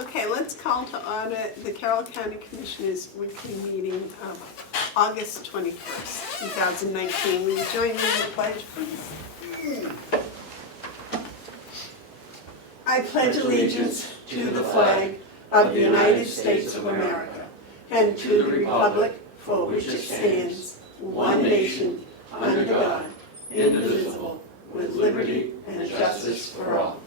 Okay, let's call to order the Carroll County Commissioners' weekly meeting of August 21st, 2019. Will you join me in the pledge, please? I pledge allegiance to the flag of the United States of America and to the republic for which it stands, one nation, under God, indivisible, with liberty and justice for all.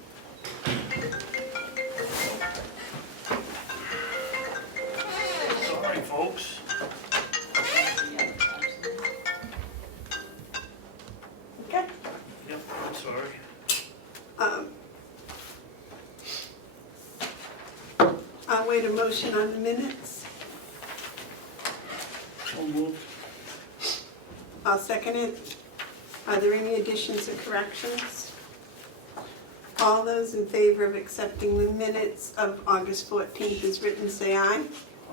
Sorry, folks. Okay? Yep, I'm sorry. I'll wait a motion on the minutes. So moved. I'll second it. Are there any additions or corrections? All those in favor of accepting the minutes of August 14th as written, say aye.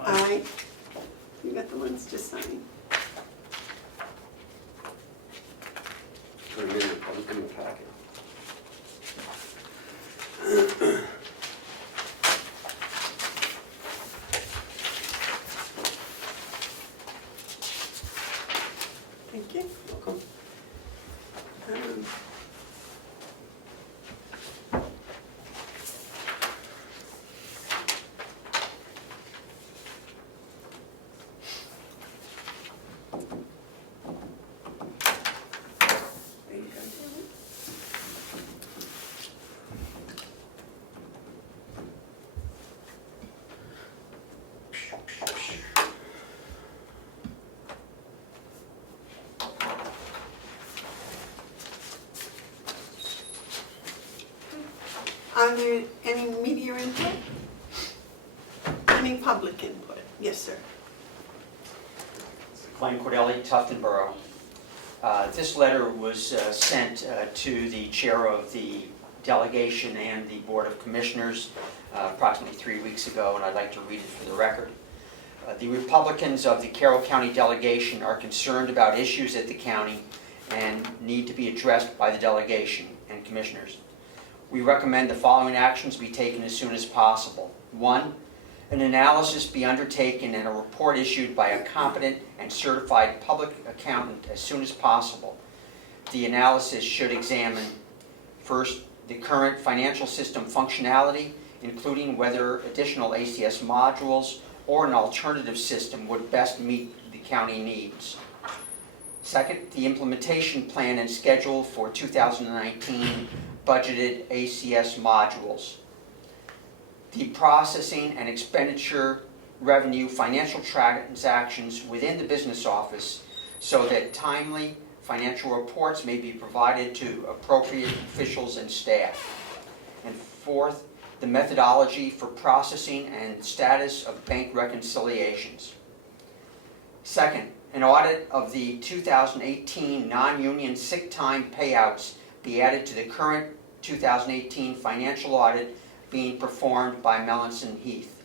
Aye. You got the ones to sign. For a minute, I'll look in the packet. Thank you. Welcome. Um, there you go. Are there any media input? Any public input? Yes, sir. Glenn Cordelli, Tufton Borough. This letter was sent to the chair of the delegation and the Board of Commissioners approximately 3 weeks ago, and I'd like to read it for the record. The Republicans of the Carroll County delegation are concerned about issues at the county and need to be addressed by the delegation and commissioners. We recommend the following actions be taken as soon as possible. 1, an analysis be undertaken and a report issued by a competent and certified public accountant as soon as possible. The analysis should examine, first, the current financial system functionality, including whether additional ACS modules or an alternative system would best meet the county needs. Second, the implementation plan and schedule for 2019 budgeted ACS modules. The processing and expenditure revenue financial transactions within the business office so that timely financial reports may be provided to appropriate officials and staff. And fourth, the methodology for processing and status of bank reconciliations. Second, an audit of the 2018 non-union sick time payouts be added to the current 2018 financial audit being performed by Melanson Heath.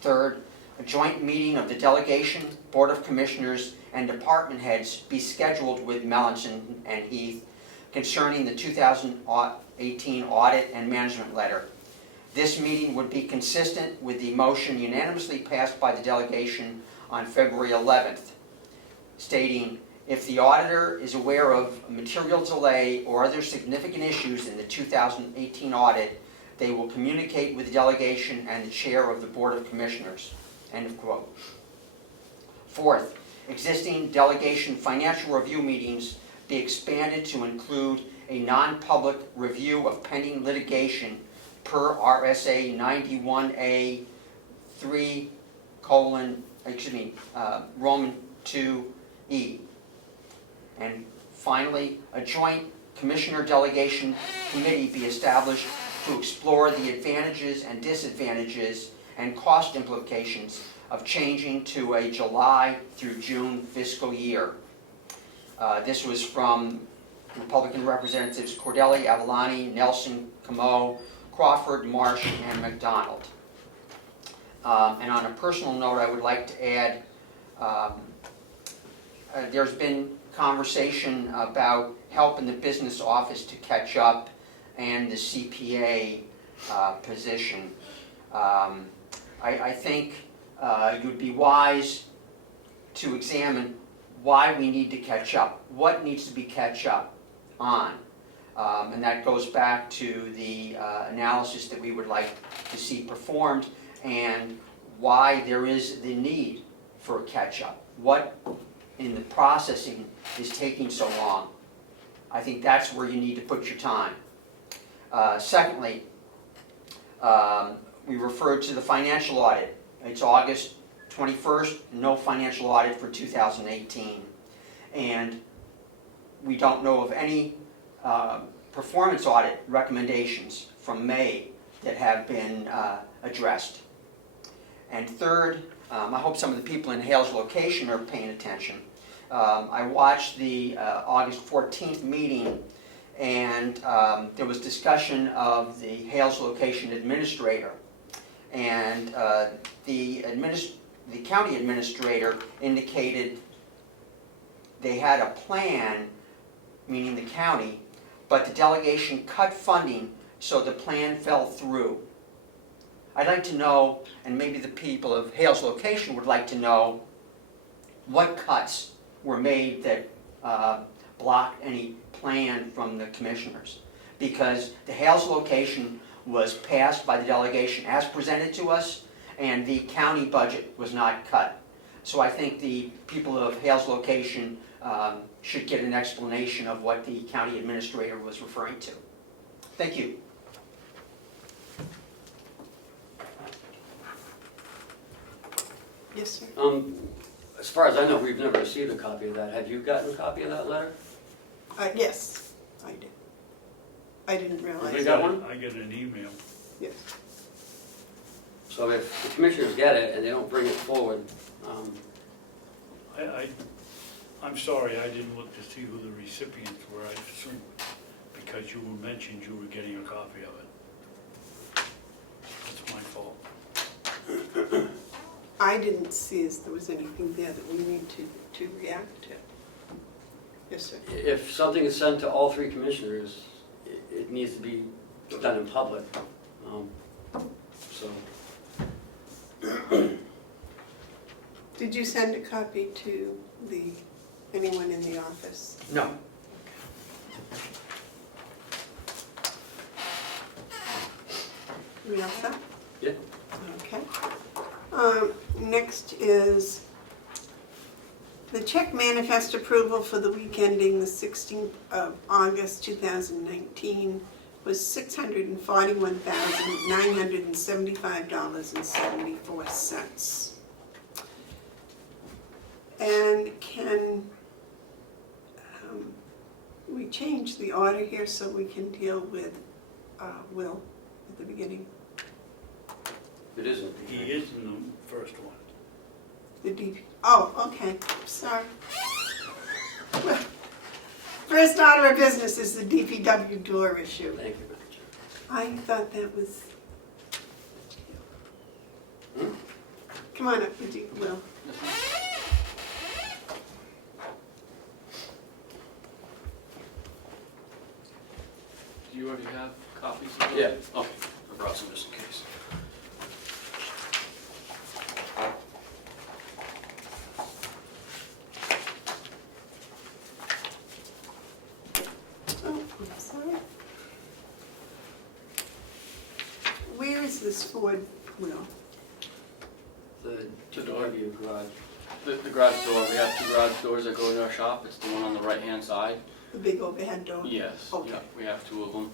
Third, a joint meeting of the delegation, Board of Commissioners, and department heads be scheduled with Melanson and Heath concerning the 2018 audit and management letter. This meeting would be consistent with the motion unanimously passed by the delegation on February 11th, stating, if the auditor is aware of a material delay or other significant issues in the 2018 audit, they will communicate with the delegation and the chair of the Board of Commissioners. End of quote. Fourth, existing delegation financial review meetings be expanded to include a non-public review of pending litigation per RSA 91A 3 Roman 2E. And finally, a joint commissioner delegation committee be established to explore the advantages and disadvantages and cost implications of changing to a July through June fiscal year. This was from Republican Representatives Cordelli, Avalani, Nelson, Comeau, Crawford, Marsh, and McDonald. And on a personal note, I would like to add, there's been conversation about helping the business office to catch up and the CPA position. I think it would be wise to examine why we need to catch up, what needs to be catch up on. And that goes back to the analysis that we would like to see performed and why there is the need for a catch-up. What in the processing is taking so long? I think that's where you need to put your time. Secondly, we referred to the financial audit. It's August 21st, no financial audit for 2018. And we don't know of any performance audit recommendations from May that have been addressed. And third, I hope some of the people in Hale's location are paying attention. I watched the August 14th meeting, and there was discussion of the Hale's location administrator. And the county administrator indicated they had a plan, meaning the county, but the delegation cut funding, so the plan fell through. I'd like to know, and maybe the people of Hale's location would like to know, what cuts were made that blocked any plan from the commissioners. Because the Hale's location was passed by the delegation as presented to us, and the county budget was not cut. So I think the people of Hale's location should get an explanation of what the county administrator was referring to. Thank you. Yes, sir. As far as I know, we've never received a copy of that. Have you gotten a copy of that letter? Yes, I did. I didn't realize. You got one? I get an email. Yes. So if the commissioners get it and they don't bring it forward, I'm sorry, I didn't look to see who the recipients were. I assumed because you were mentioned you were getting a copy of it. That's my fault. I didn't see as there was anything there that we need to react to. Yes, sir. if something is sent to all three commissioners, it needs to be done in public. So. Did you send a copy to anyone in the office? No. We all set? Yeah. Okay. Next is the check manifest approval for the week ending the 16th of August 2019 was $641,975.74. And can we change the order here so we can deal with Will at the beginning? It isn't. He is in the first one. The DP. Oh, okay. Sorry. First order of business is the DPW door issue. Thank you, Madam Chair. I thought that was. Come on up, would you, Will? Do you already have copies of it? Yeah. Okay, I brought some just in case. Oh, I'm sorry. Where is this Ford, Will? The door. DPW garage. The garage door, we have two garage doors that go into our shop. It's the one on the right-hand side. The big overhead door? Yes, Okay. yeah, we have two of them.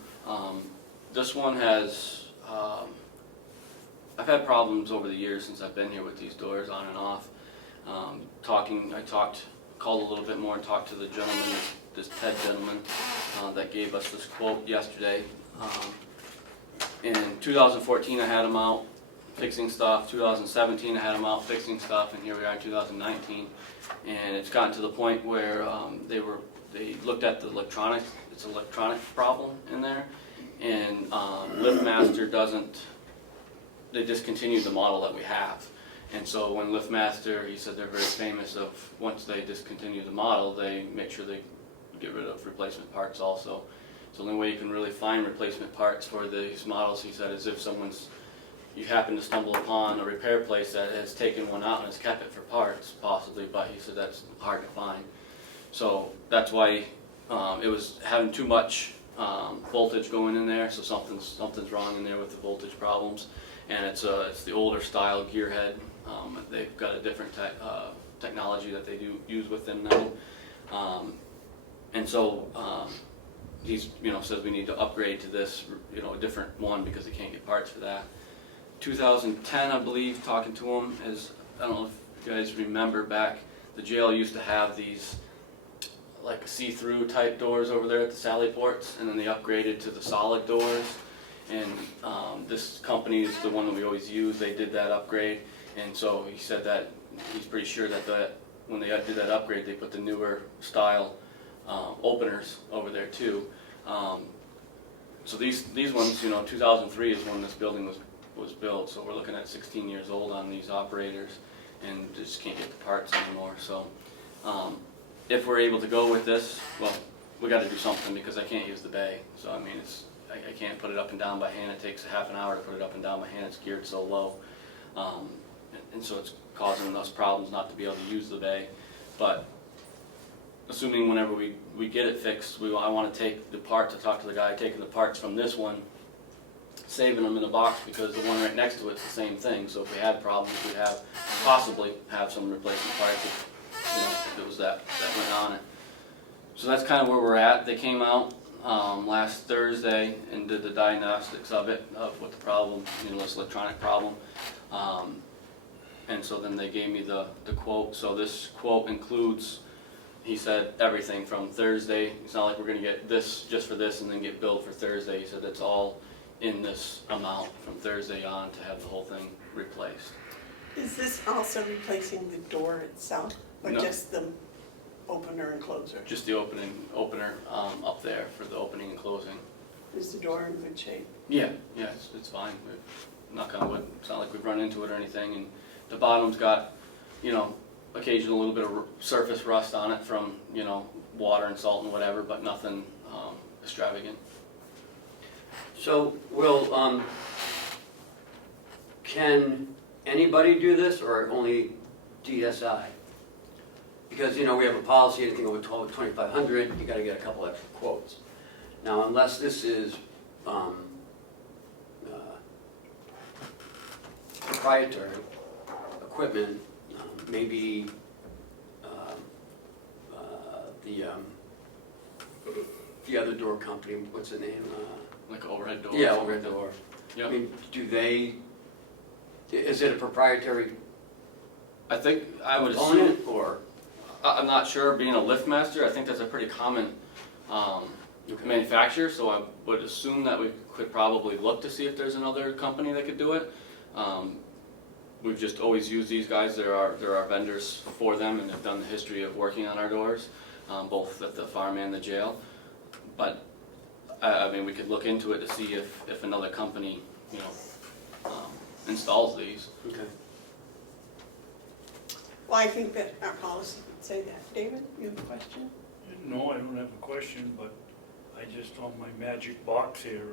This one has, I've had problems over the years since I've been here with these doors on and off. Called a little bit more and talked to the gentleman, this Ted gentleman, that gave us this quote yesterday. In 2014, I had him out fixing stuff. 2017, I had him out fixing stuff, and here we are in 2019. And it's gotten to the point where they looked at the electronics. It's an electronic problem in there, and LiftMaster doesn't. They discontinued the model that we have, and so when LiftMaster, he said they're very famous of once they discontinue the model, they make sure they get rid of replacement parts also. So the only way you can really find replacement parts for these models, he said, is if someone's, you happen to stumble upon a repair place that has taken one out and has kept it for parts, possibly, but he said that's hard to find. So that's why it was having too much voltage going in there, so something's wrong in there with the voltage problems. And it's the older style gear head. They've got a different technology that they do use with them now. And so he's says we need to upgrade to this, a different one, because they can't get parts for that. 2010, I believe, talking to him, I don't know if you guys remember back, the jail used to have these like see-through type doors over there at the Sally ports, and then they upgraded to the solid doors. And this company is the one that we always use. They did that upgrade, and so he said that he's pretty sure that when they did that upgrade, they put the newer style openers over there too. So these ones, 2003 is when this building was built, so we're looking at 16 years old on these operators, and just can't get the parts anymore. So if we're able to go with this, well, we got to do something, because I can't use the bay. So I mean, I can't put it up and down by hand. It takes a half an hour to put it up and down by hand. It's geared so low, and so it's causing us problems not to be able to use the bay. But assuming whenever we get it fixed, I want to take the parts, to talk to the guy taking the parts from this one, saving them in a box, because the one right next to it's the same thing. So if we had problems, we'd possibly have some replacement parts if it was that went on it. So that's kind of where we're at. They came out last Thursday and did the diagnostics of what the problem, this electronic problem. And so then they gave me the quote. So this quote includes, he said, everything from Thursday. It's not like we're going to get this just for this and then get billed for Thursday. He said it's all in this amount from Thursday on to have the whole thing replaced. Is this also replacing the door itself, or No. just the opener and closer? Just the opener up there for the opening and closing. Is the door in good shape? Yeah, it's fine. Knock on wood. It's not like we've run into it or anything. And the bottom's got, occasional little bit of surface rust on it from, water and salt and whatever, but nothing extravagant. So, Will, can anybody do this, or only DSI? Because, we have a policy, anything over 2,500, you gotta get a couple extra quotes. Now, unless this is proprietary equipment, maybe the other door company, what's the name? Like an overhead door. Yeah, overhead door. Yep. I mean, is it a proprietary I think I would assume. component, or? I'm not sure. Being a lift master, I think that's a pretty common manufacturer. So I would assume that we could probably look to see if there's another company that could do it. We've just always used these guys. There are vendors for them, and they've done the history of working on our doors, both at the farm and the jail. But I mean, we could look into it to see if another company, installs these. Okay. Well, I think that our policy would say that. David, you have a question? No, I don't have a question, but I just, on my magic box here,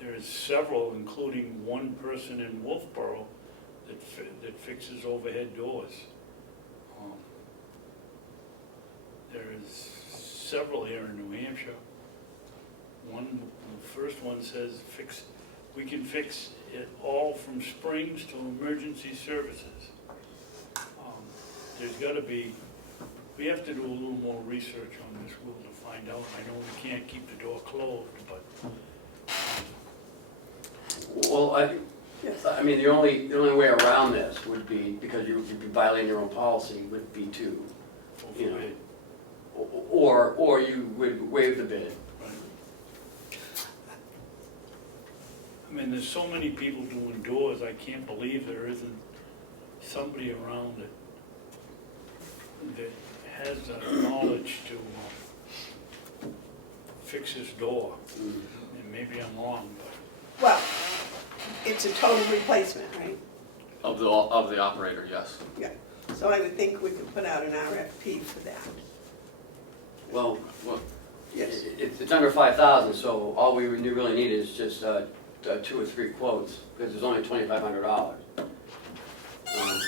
there is several, including one person in Wolfboro that fixes overhead doors. There is several here in New Hampshire. The first one says we can fix it all from springs to emergency services. There's got to be, we have to do a little more research on this, Will, to find out. I know we can't keep the door closed, but. Well, Yes. I mean, the only way around this would be, because you'd be violating your own policy, would be to, Overhead. or you would waive the bid. Right. I mean, there's so many people doing doors, I can't believe there isn't somebody around that has the knowledge to fix this door. And maybe I'm wrong, but. Well, it's a total replacement, right? Of the operator, yes. Yeah. So I would think we could put out an RFP for that. Well, Well, Yes. it's under 5,000, so all we really need is just a 2 or 3 quotes, because it's only $2,500.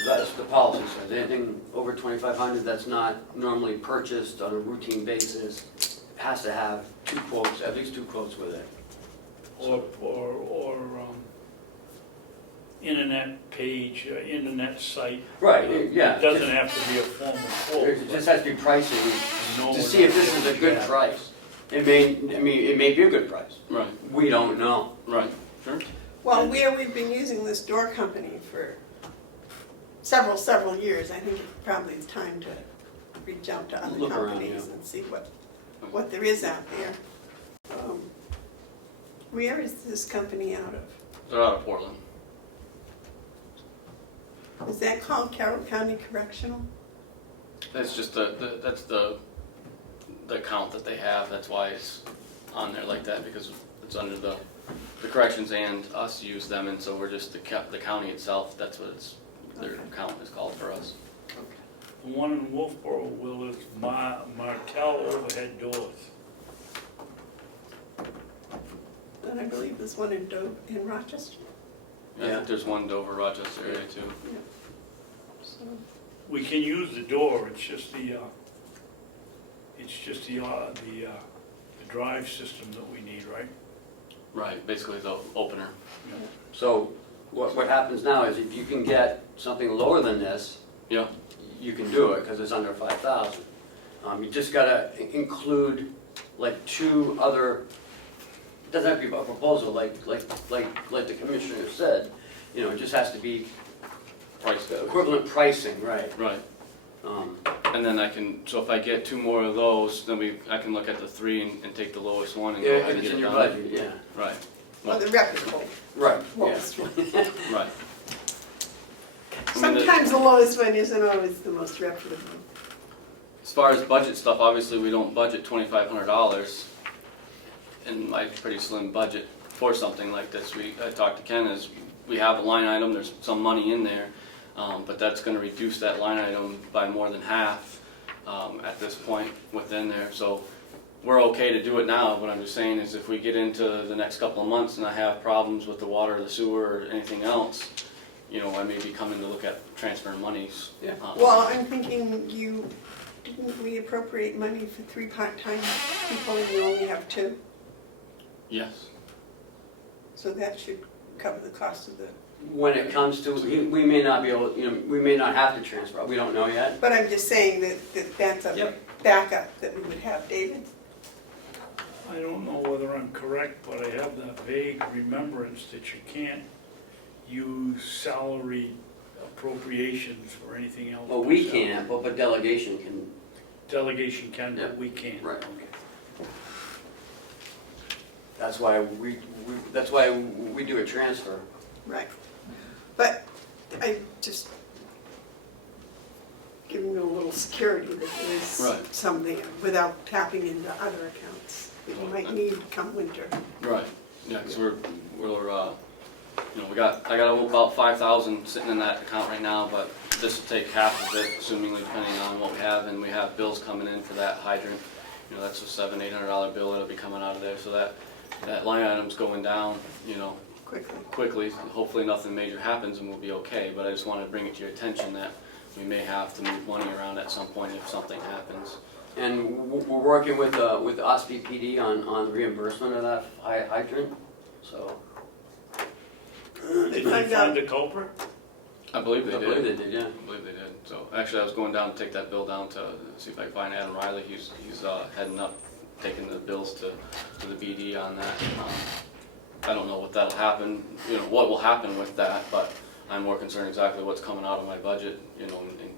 That's the policy says, anything over $2,500 that's not normally purchased on a routine basis has to have 2 quotes, at least 2 quotes with it. Or internet page, internet site. Right, yeah. It doesn't have to be a formal quote. It just has to be pricing No, to see if this is a good yeah. price. It may, I mean, it may be a good price. Right, We don't know. right, sure. Well, we've been using this door company for several years. I think it probably is time to reach out to other Look around, companies yeah. and see what there is out there. Where is this company out of? They're out of Portland. Is that called Carroll County Correctional? That's just that's the account that they have, that's why it's on there like that, because it's under the corrections and us use them, and so we're just the county itself, that's what their Okay. account is called for us. The one in Wolfboro, Will, is Martel Overhead Doors. And I believe there's one in Rochester. I think there's one Dover, Rochester area too. So, We can use the door, it's just the drive system that we need, right? Right, basically the opener. So what happens now is if you can get something lower than this, Yeah, you can do it because it's under 5,000. You just gotta include like 2 other, it doesn't have to be a proposal like the commissioner said, you know, it just has to be price. equivalent pricing, right? Right, Um, and then so if I get 2 more of those, then I can look at the 3 and take the lowest one and go Yeah, ahead if and it's get in it your done. budget, yeah. Right, well, the reputable Right, yeah. lowest one. right. Sometimes the lowest one isn't always the most reputable. As far as budget stuff, obviously we don't budget $2,500 in my pretty slim budget for something like this. I talked to Ken, we have a line item, there's some money in there, but that's gonna reduce that line item by more than half at this point within there. So we're okay to do it now. What I'm just saying is if we get into the next couple of months and I have problems with the water or the sewer or anything else, you know, I may be coming to look at transferring monies. Yeah. Well, I'm thinking didn't we appropriate money for 3 part-time people and you only have 2? Yes, So that should cover the cost of the, When it comes to, we may not be able, you know, we may not have to transfer, we don't know yet. but I'm just saying that's a Yep. backup that we would have. David? I don't know whether I'm correct, but I have that vague remembrance that you can't use salary appropriations for anything else. Well, we can't, but delegation can. Delegation can, Yeah. but we can't. Right. That's why we do a transfer. Right. But I just giving you a little security that there's Right. some there without tapping into other accounts that you might need come winter. right, yeah, because we're you know, I got about 5,000 sitting in that account right now, but this will take half of it, assumingly depending on what we have, and we have bills coming in for that hydrant. You know, that's a $700-800 bill that'll be coming out of there, so that line item's going down, you know, quickly. Hopefully nothing major happens and we'll be okay, but I just wanted to bring it to your attention that we may have to move money around at some point if something happens. And we're working with Ossipee PD on reimbursement of that hydrant, so. Did they find the culprit? I believe they I believe did. they did, yeah. I believe they did. So actually I was going down to take that bill down to see if I can find Adam Riley. He's heading up, taking the bills to the BD on that. I don't know what that'll happen, you know, what will happen with that, but I'm more concerned exactly what's coming out of my budget, you know, and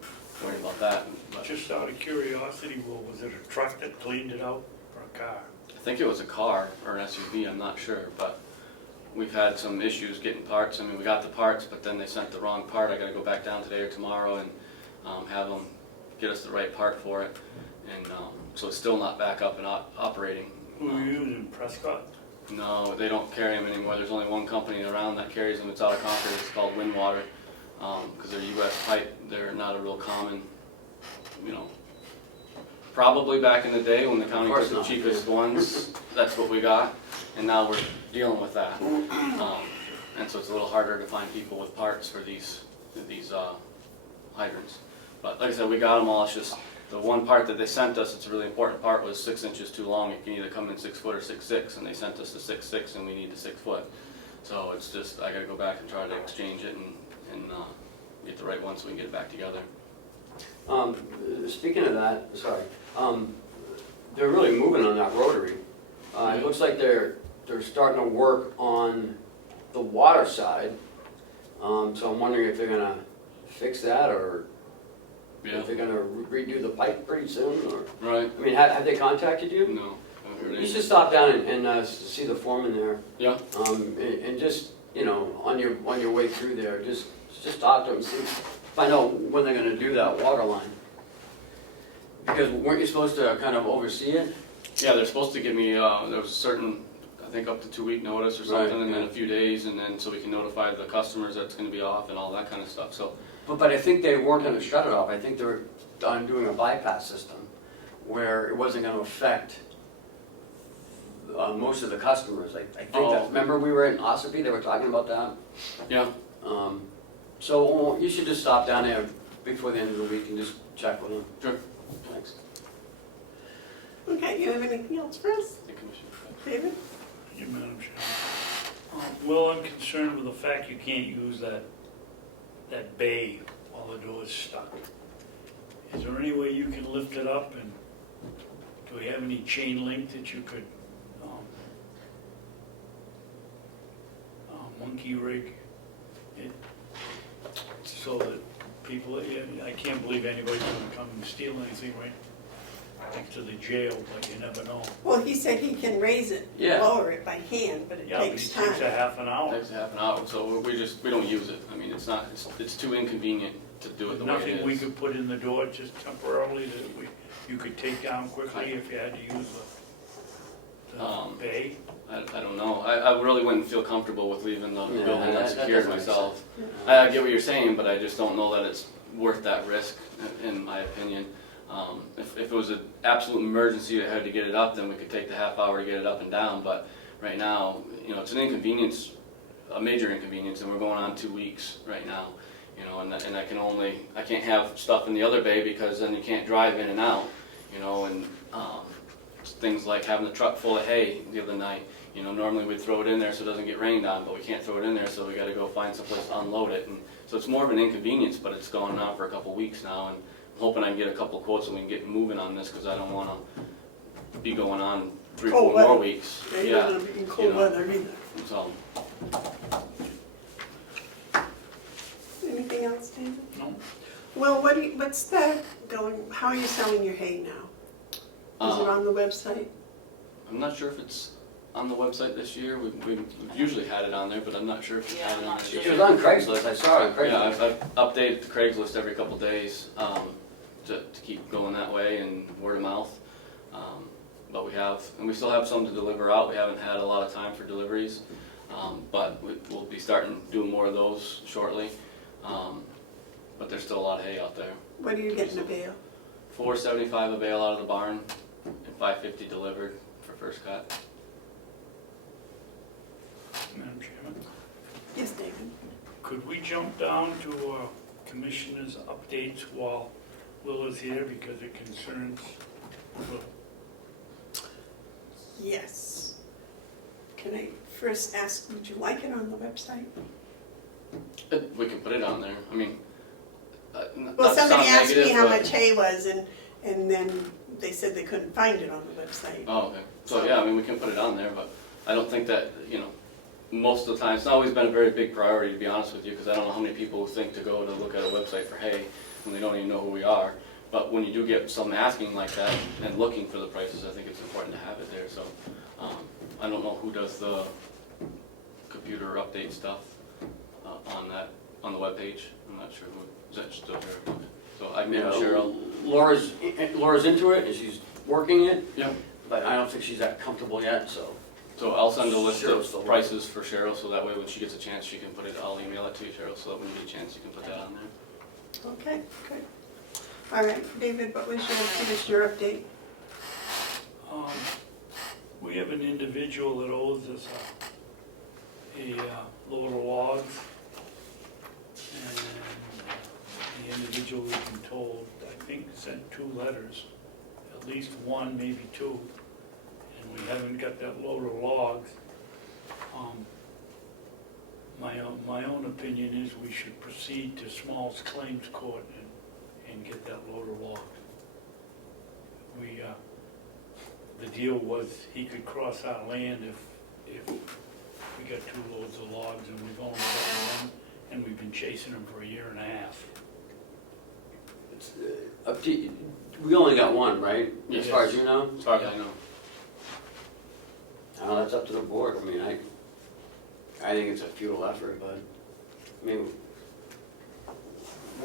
worrying about that. But Just out of curiosity, Will, was it a truck that cleaned it out or a car? I think it was a car or an SUV, I'm not sure, but we've had some issues getting parts. I mean, we got the parts, but then they sent the wrong part. I gotta go back down today or tomorrow and have them get us the right part for it. And so it's still not back up and operating. Who are you using, Prescott? No, they don't carry them anymore. There's only one company around that carries them. It's out of Concord. It's called Windwater. Because they're U.S. pipe. They're not a real common, you know. Probably back in the day when the county Of course took the not. cheapest ones, that's what we got. and now we're dealing with that. And so it's a little harder to find people with parts for these hydrants. But like I said, we got them all. It's just the one part that they sent us, it's a really important part, was 6 inches too long. It can either come in 6 foot or 6'6", and they sent us the 6'6", and we need the 6 foot. So it's just, I gotta go back and try to exchange it and get the right one so we can get it back together. Speaking of that, sorry, they're really moving on that rotary. It looks like they're starting to work on the water side. So I'm wondering if they're gonna fix that, or Yeah. if they're gonna redo the pipe pretty soon, or, Right? I mean, have they contacted you? No. haven't heard You anything. should stop down and see the foreman there. Yeah. And just, you know, on your way through there, just talk to them, find out when they're gonna do that water line. Because weren't you supposed to kind of oversee it? Yeah, they're supposed to give me, there was a certain, I think up to 2-week notice or something, Right, and then yeah. a few days, and then so we can notify the customers that it's gonna be off and all that kind of stuff, so. But I think they weren't gonna shut it off. I think they were doing a bypass system where it wasn't gonna affect most of the customers. I think Oh. that, remember we were in Ossipee, they were talking about that? Yeah. So you should just stop down there before the end of the week and just check with them. Sure. Thanks. Okay, you have anything else for us, Thank you, Commissioner. David? You, Madam Chairman. Well, I'm concerned with the fact you can't use that bay while the door is stuck. Is there any way you can lift it up, and do we have any chain link that you could monkey rig it so that people, I can't believe anybody's gonna come and steal anything right next to the jail, but you never know. Well, he said he can raise it, Yeah. lower it by hand, but it Yeah, but it takes takes a time. half an hour. Takes a half an hour, so we don't use it. I mean, it's too inconvenient to do it the way it is. Nothing we could put in the door just temporarily that you could take down quickly if you had to use the bay? I don't know. I really wouldn't feel comfortable with leaving the Yeah, building that unsecured doesn't make myself. sense. I get what you're saying, but I just don't know that it's worth that risk, in my opinion. If it was an absolute emergency that had to get it up, then we could take the half hour to get it up and down, but right now, you know, it's an inconvenience, a major inconvenience, and we're going on 2 weeks right now. You know, and I can't have stuff in the other bay because then you can't drive in and out, you know, and things like having the truck full of hay the other night. You know, normally we'd throw it in there so it doesn't get rained on, but we can't throw it in there, so we gotta go find someplace to unload it. And so it's more of an inconvenience, but it's going on for a couple weeks now, and I'm hoping I can get a couple quotes and we can get moving on this, because I don't wanna be going on 3 or 4 Cold more weather. weeks. Yeah, you're not gonna be in cold you know. weather either. So, Anything else, David? No? Well, what's that going, how are you selling your hay now? Is it on the website? I'm not sure if it's on the website this year. We've usually had it on there, but I'm not sure if it's had it on there this It year. was on Craigslist, I saw it on Yeah, Craigslist. I've updated the Craigslist every couple days to keep going that way and word of mouth. But we still have some to deliver out. We haven't had a lot of time for deliveries, but we'll be starting doing more of those shortly. But there's still a lot of hay out there. What are you getting a bale? $4.75 a bale out of the barn and $5.50 delivered for first cut. Madam Chairman, Yes, David? could we jump down to commissioners' updates while Will is here, because it concerns Will? Yes. Can I first ask, would you like it on the website? We can put it on there. I mean, Well, not to somebody sound asked me negative, how but- much hay was, and then they said they couldn't find it on the website. Oh, okay. So, yeah, I mean, we can put it on there, but I don't think that, you know, most of the time, it's not always been a very big priority, to be honest with you, because I don't know how many people think to go to look at a website for hay when they don't even know who we are. But when you do get some asking like that and looking for the prices, I think it's important to have it there, so. I don't know who does the computer update stuff on the webpage. I'm not sure who, is that still here? Okay. So I maybe Cheryl. Laura's into it, and she's working it, Yeah. but I don't think she's that comfortable yet, so. So I'll send a list Cheryl's still of prices for Cheryl, so that way when she gets a chance, she can put it, I'll email it to you, Cheryl, so that when you get a chance, you can put that on there. Okay, good. All right, David, what was your commissioner update? We we have an individual that owes us a load of logs. And the individual we've been told, I think, sent 2 letters, at least 1, maybe 2. And we haven't got that load of logs. My own opinion is we should proceed to small claims court and get that load of logs. The deal was he could cross our land if we got 2 loads of logs, and we've only got 1, and we've been chasing them for a year and a half. It's up to you. We only got 1, right? As far as you know? As far as I know. Oh, that's up to the board. I mean, I think it's a futile effort, but, I mean,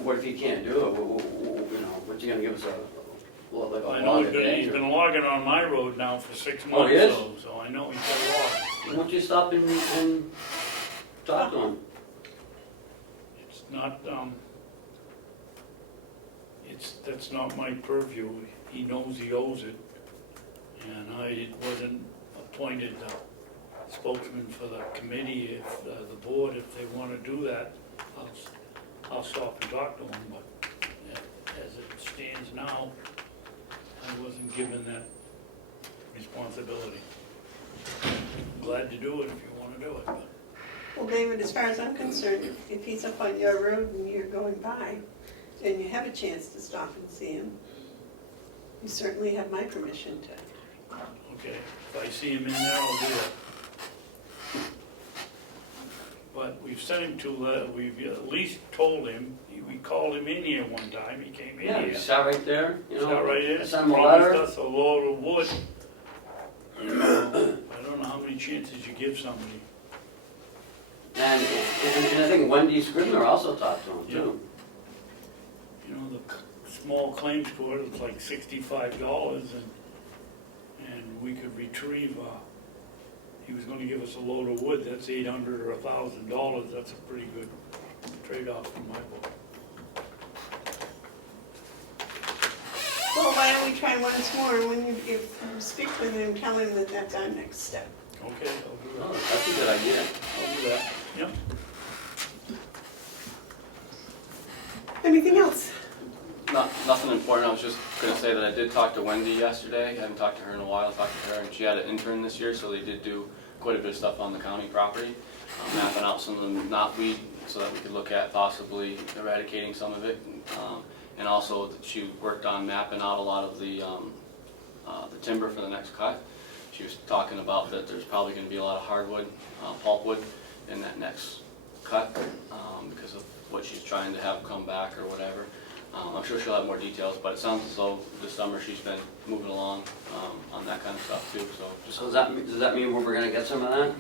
what if he can't do it? You know, what's he gonna give us like a I know log a day? he's been logging on my road now for 6 months. Oh, he is? So I know he's got a log. Why don't you stop and talk to him? It's not, that's not my purview. He knows he owes it. And I wasn't appointed spokesman for the committee, if the board, if they want to do that, I'll stop and talk to them, but as it stands now, I wasn't given that responsibility. Glad to do it if you want to do it, but Well, David, as far as I'm concerned, if he's up on your road and you're going by, and you have a chance to stop and see him, you certainly have my permission to. okay, if I see him in there, I'll do it. But we've sent him to, we've at least told him, we called him in here one time, he came in Yeah, here. he sat right there, you know. Sat right in, Sent him a letter. promised us a load of wood. I don't know how many chances you give somebody. And I think Wendy Scribner also talked to him, too. You know, the small claims court is like $65, and we could retrieve, he was gonna give us a load of wood, that's $800 or $1,000, that's a pretty good trade-off in my book. Well, why don't we try once more, when if you speak with him, tell him that that's our next step. Okay, I'll do Oh, that. that's a good idea. I'll do that, yep. Anything else? Nothing important, I was just gonna say that I did talk to Wendy yesterday, I haven't talked to her in a while, talked to her, and she had an intern this year, so they did do quite a bit of stuff on the county property, mapping out some of the knotweed, so that we could look at possibly eradicating some of it, and also she worked on mapping out a lot of the timber for the next cut. She was talking about that there's probably gonna be a lot of hardwood, pulpwood in that next cut, because of what she's trying to have come back or whatever. I'm sure she'll have more details, but it sounds as though this summer she's been moving along on that kind of stuff too. So just So does that mean we're gonna get some of that?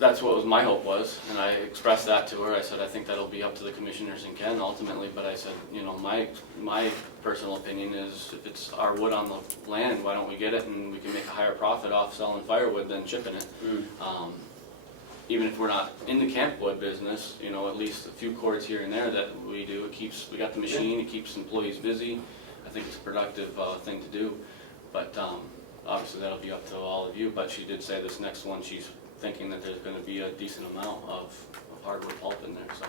that's what was my hope was, and I expressed that to her. I said I think that'll be up to the commissioners and Ken ultimately, but I said, you know, my personal opinion is if it's our wood on the land, why don't we get it and we can make a higher profit off selling firewood than chipping it. Even if we're not in the campwood business, you know, at least a few cords here and there that we do, we got the machine, it keeps employees busy. I think it's a productive thing to do, but obviously that'll be up to all of you, but she did say this next one, she's thinking that there's gonna be a decent amount of hardwood pulp in there, so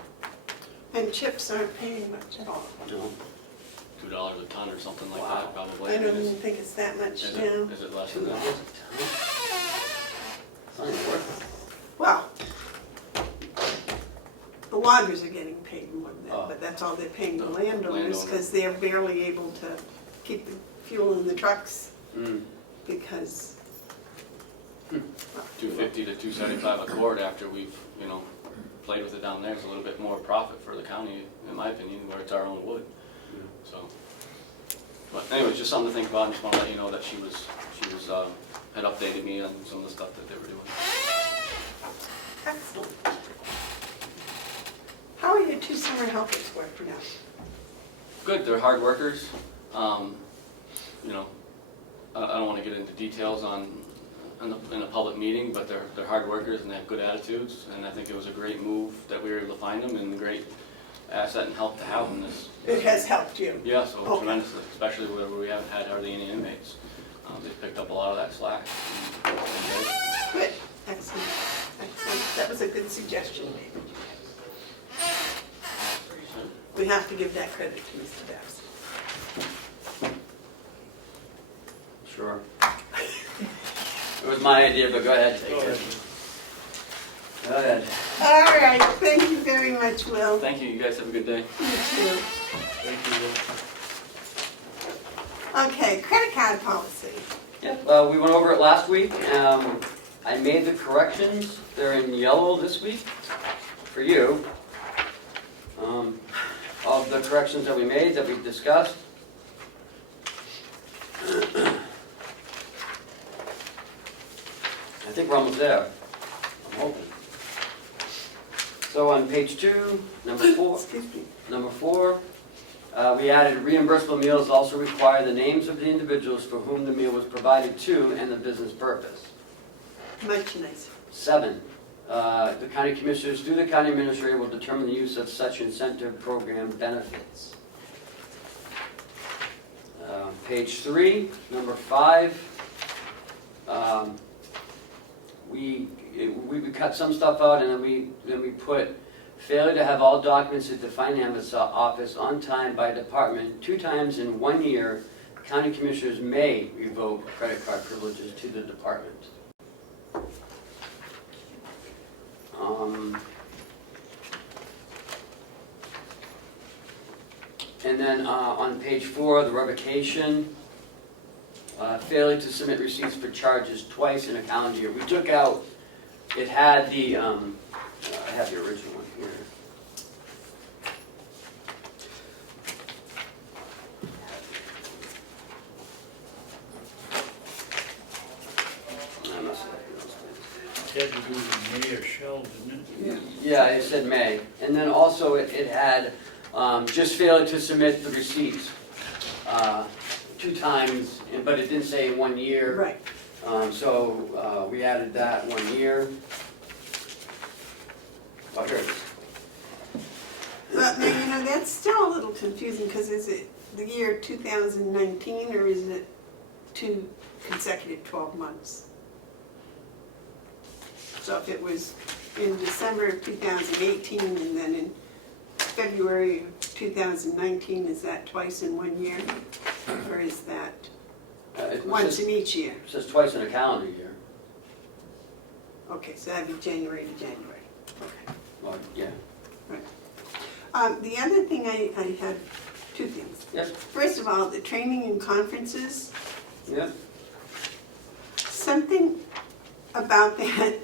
And chips aren't paying much at all. No. $2 a ton or something like Wow. that probably. I don't even think it's that much Is now. it less than that? It's not even worth it. Well, the loggers are getting paid more than Oh. that, but that's all they're paying the The landowners, landowner. because they're barely able to keep the fuel in the trucks, Mm. because $250 to $275 a cord after we've, you know, played with it down there. It's a little bit more profit for the county, in my opinion, where it's our own wood. So, but anyway, just something to think about. I just want to let you know that she had updated me on some of the stuff that they were doing. excellent. How are your 2 summer helpers working out? Good, they're hard workers. You know, I don't want to get into details in a public meeting, but they're hard workers and they have good attitudes, and I think it was a great move that we were able to find them and a great asset and help to have them this. It has helped you. Yeah, so Okay. tremendously, especially where we haven't had hardly any inmates. They picked up a lot of that slack. Good, excellent, excellent. That was a good suggestion, David. We have to give that credit to Mr. Babson. Sure. It was my idea, but go ahead, take Go it. ahead. Go ahead. All right, thank you very much, Will. Thank you, you guys have a good day. You too. Thank you, Will. Okay, credit card policy. Yeah, we went over it last week. I made the corrections. They're in yellow this week for you. Of the corrections that we made, that we discussed. I think we're almost there. I'm hoping. So on page 2, number 4. Excuse me. Number 4, we added reimbursable meals also require the names of the individuals for whom the meal was provided to and the business purpose. Much nicer. 7, the county commissioners through the county administrator will determine the use of such incentive program benefits. Page 3, number 5, we cut some stuff out and then we put failure to have all documents at the finance office on time by department 2 times in 1 year. County commissioners may revoke credit card privileges to the department. And then on page 4, the revocation, failure to submit receipts for charges twice in a calendar year. We took out, it had the, I have the original one here. I must have left those things. It had to do with May or Shell, didn't it? Yeah, it said May. And then also it had just failure to submit the receipts 2 times, but it didn't say in 1 year. Right. So we added that 1 year. Oh, here it is. Well, now, you know, that's still a little confusing, because is it the year 2019, or is it 2 consecutive 12 months? So if it was in December of 2018 and then in February of 2019, is that twice in 1 year? Or is that It once says, in each year? it says twice in a calendar year. Okay, so that'd be January to January. Okay. Well, yeah. The other thing I had 2 things. Yep. First of all, the training and conferences, Yep. something about that,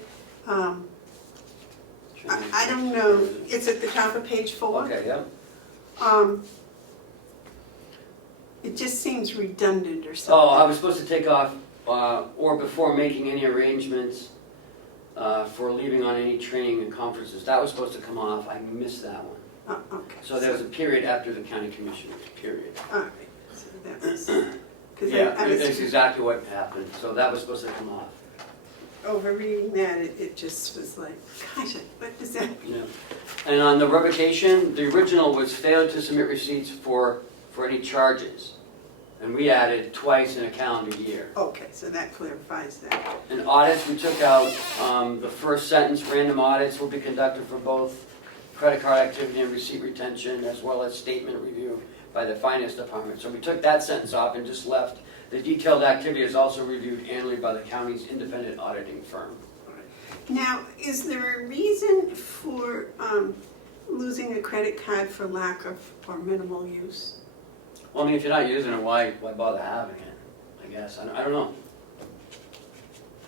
I don't know, it's at the top of page 4. Okay, yeah. It just seems redundant or Oh, something. I was supposed to take off, or before making any arrangements for leaving on any training and conferences. That was supposed to come off. I missed that one. Okay. So there was a period after the county commissioners, period. All right, so that was, because Yeah, I that's was exactly what happened. So that was supposed to come off. over reading that, it just was like, gosh, what does that mean? Yeah. And on the revocation, the original was failure to submit receipts for any charges. And we added twice in a calendar year. Okay, so that clarifies that. And audits, we took out the first sentence, random audits will be conducted for both credit card activity and receipt retention, as well as statement review by the finance department. So we took that sentence off and just left, the detailed activity is also reviewed annually by the county's independent auditing firm. Now, is there a reason for losing a credit card for lack of or minimal use? Well, I mean, if you're not using it, why bother having it, I guess. I don't know.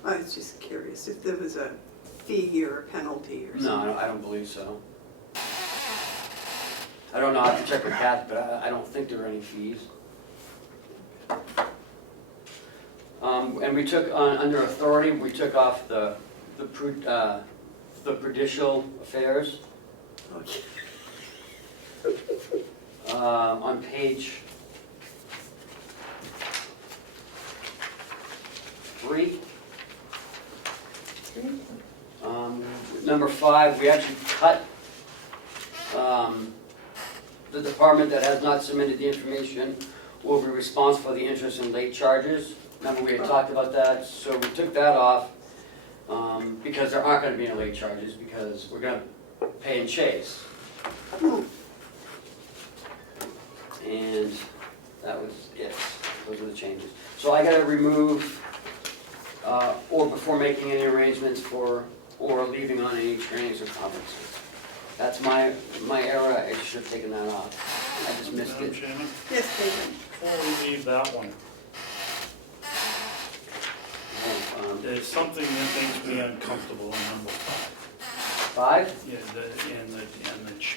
I was just curious if there was a fee or a penalty or No, something. I don't believe so. I don't know, I have to check with Kath, but I don't think there are any fees. And we took, under authority, we took off the prudential affairs. Okay. On page 3. Number 5, we actually cut the department that has not submitted the information will be responsible for the interest and late charges. Remember, we had talked about that, so we took that off, because there aren't gonna be any late charges, because we're gonna pay and chase. And that was it, those are the changes. So I gotta remove, or before making any arrangements for, or leaving on any trainings or conferences. That's my error, I should have taken that off. I just missed Madam it. Chairman, Yes, David. before we leave that one, there's something that makes me uncomfortable in number 5. 5? Yeah, and the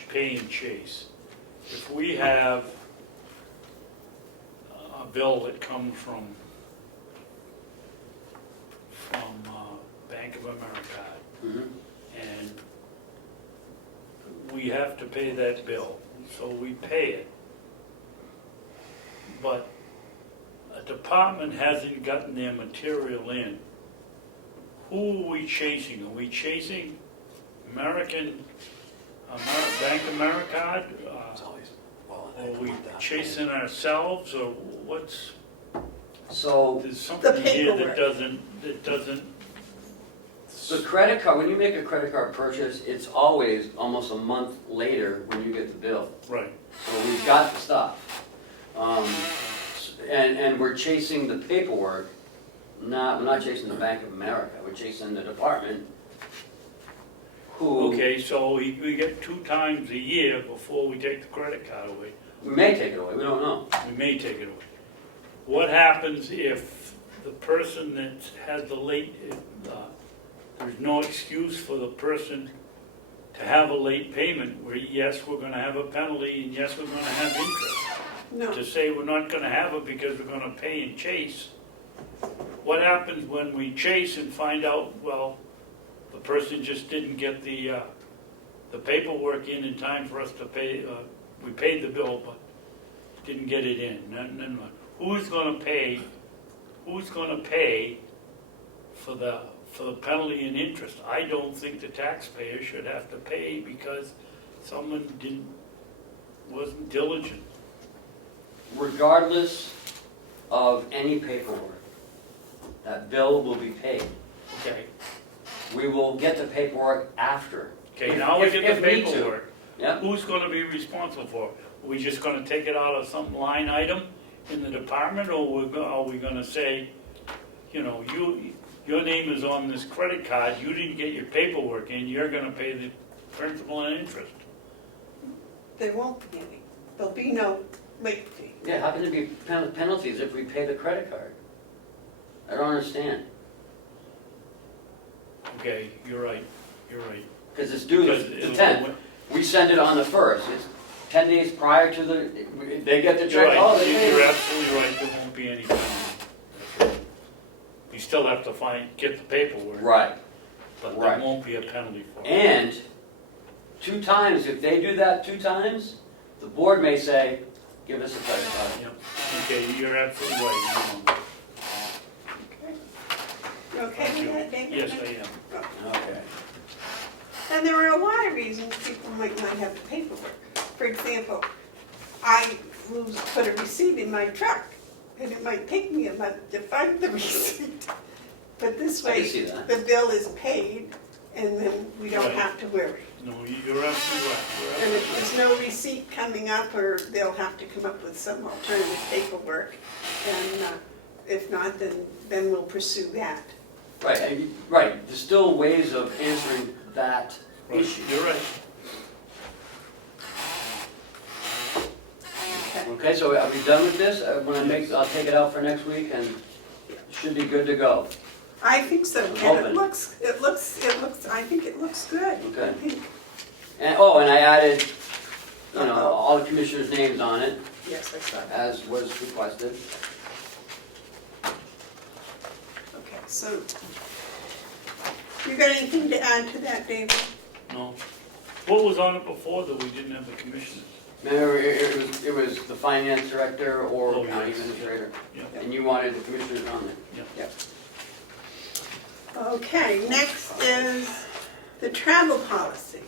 pay and chase. If we have a bill that comes from Bank of America, Mhm. and we have to pay that bill, so we pay it. But a department hasn't gotten their material in. Who are we chasing? Are we chasing Bank of America? Are we chasing ourselves, or what's, So, there's something here that paperwork. doesn't, the credit card, when you make a credit card purchase, it's always almost a month later when you get the bill. right, So we've got the stuff. And we're chasing the paperwork, we're not chasing the Bank of America, we're chasing the department who, okay, so we get 2 times a year before we take the credit card away. we may take it away, we don't know. We may take it away. What happens if the person that has the late, there's no excuse for the person to have a late payment, where yes, we're gonna have a penalty, and yes, we're gonna have interest. No, To say we're not gonna have it because we're gonna pay and chase. What happens when we chase and find out, well, the person just didn't get the paperwork in time for us to pay, we paid the bill, but didn't get it in. Then what? Who's gonna pay for the penalty and interest? I don't think the taxpayer should have to pay because someone wasn't diligent. Regardless of any paperwork, that bill will be paid. Okay. We will get the paperwork after. Okay, now we If- get if the need to. paperwork. Yeah, Who's gonna be responsible for it? Are we just gonna take it out of some line item in the department, or are we gonna say, you know, your name is on this credit card, you didn't get your paperwork in, you're gonna pay the principal and interest? there won't be any. There'll be no late fee. yeah, how can there be penalties if we pay the credit card? I don't understand, Okay, you're right. because it's due Because the it'll- 10th. We send it on the 1st, it's 10 days prior to they get the You're check, oh, right, they paid you're it. absolutely right, there won't be any penalty. That's right. You still have to get the paperwork. Right, But right. there won't be a penalty for it. and 2 times, if they do that 2 times, the board may say, give us a credit card. Yep, okay, you're absolutely right. You okay with that, David? Yes, I am. Okay. And there are a lot of reasons people might not have the paperwork. For example, I will put a receipt in my truck, and it might take me a month to find the receipt. But this I can way, see that. the bill is paid, and then we don't Right. have to worry. No, you're absolutely right. You're And absolutely if there's no receipt coming up, or they'll have to come up with some alternative paperwork, and if not, then we'll pursue that. Right, right, there's still ways of answering that right. issue. You're right. Okay. Okay, so are we done with this? I'll take it out for next week and should be good to go. I think so, and Hoping. it looks, I think it looks good. Okay. I think, And I added, all the commissioners' names on it, yes, I saw that. as was requested. Okay, so, you got anything to add to that, David? No. What was on it before that we didn't have the commissioners? Remember, it was the finance director or Oh, county yes. administrator, Yeah. and you wanted the commissioners on there. Yep. Okay, next is the travel policy.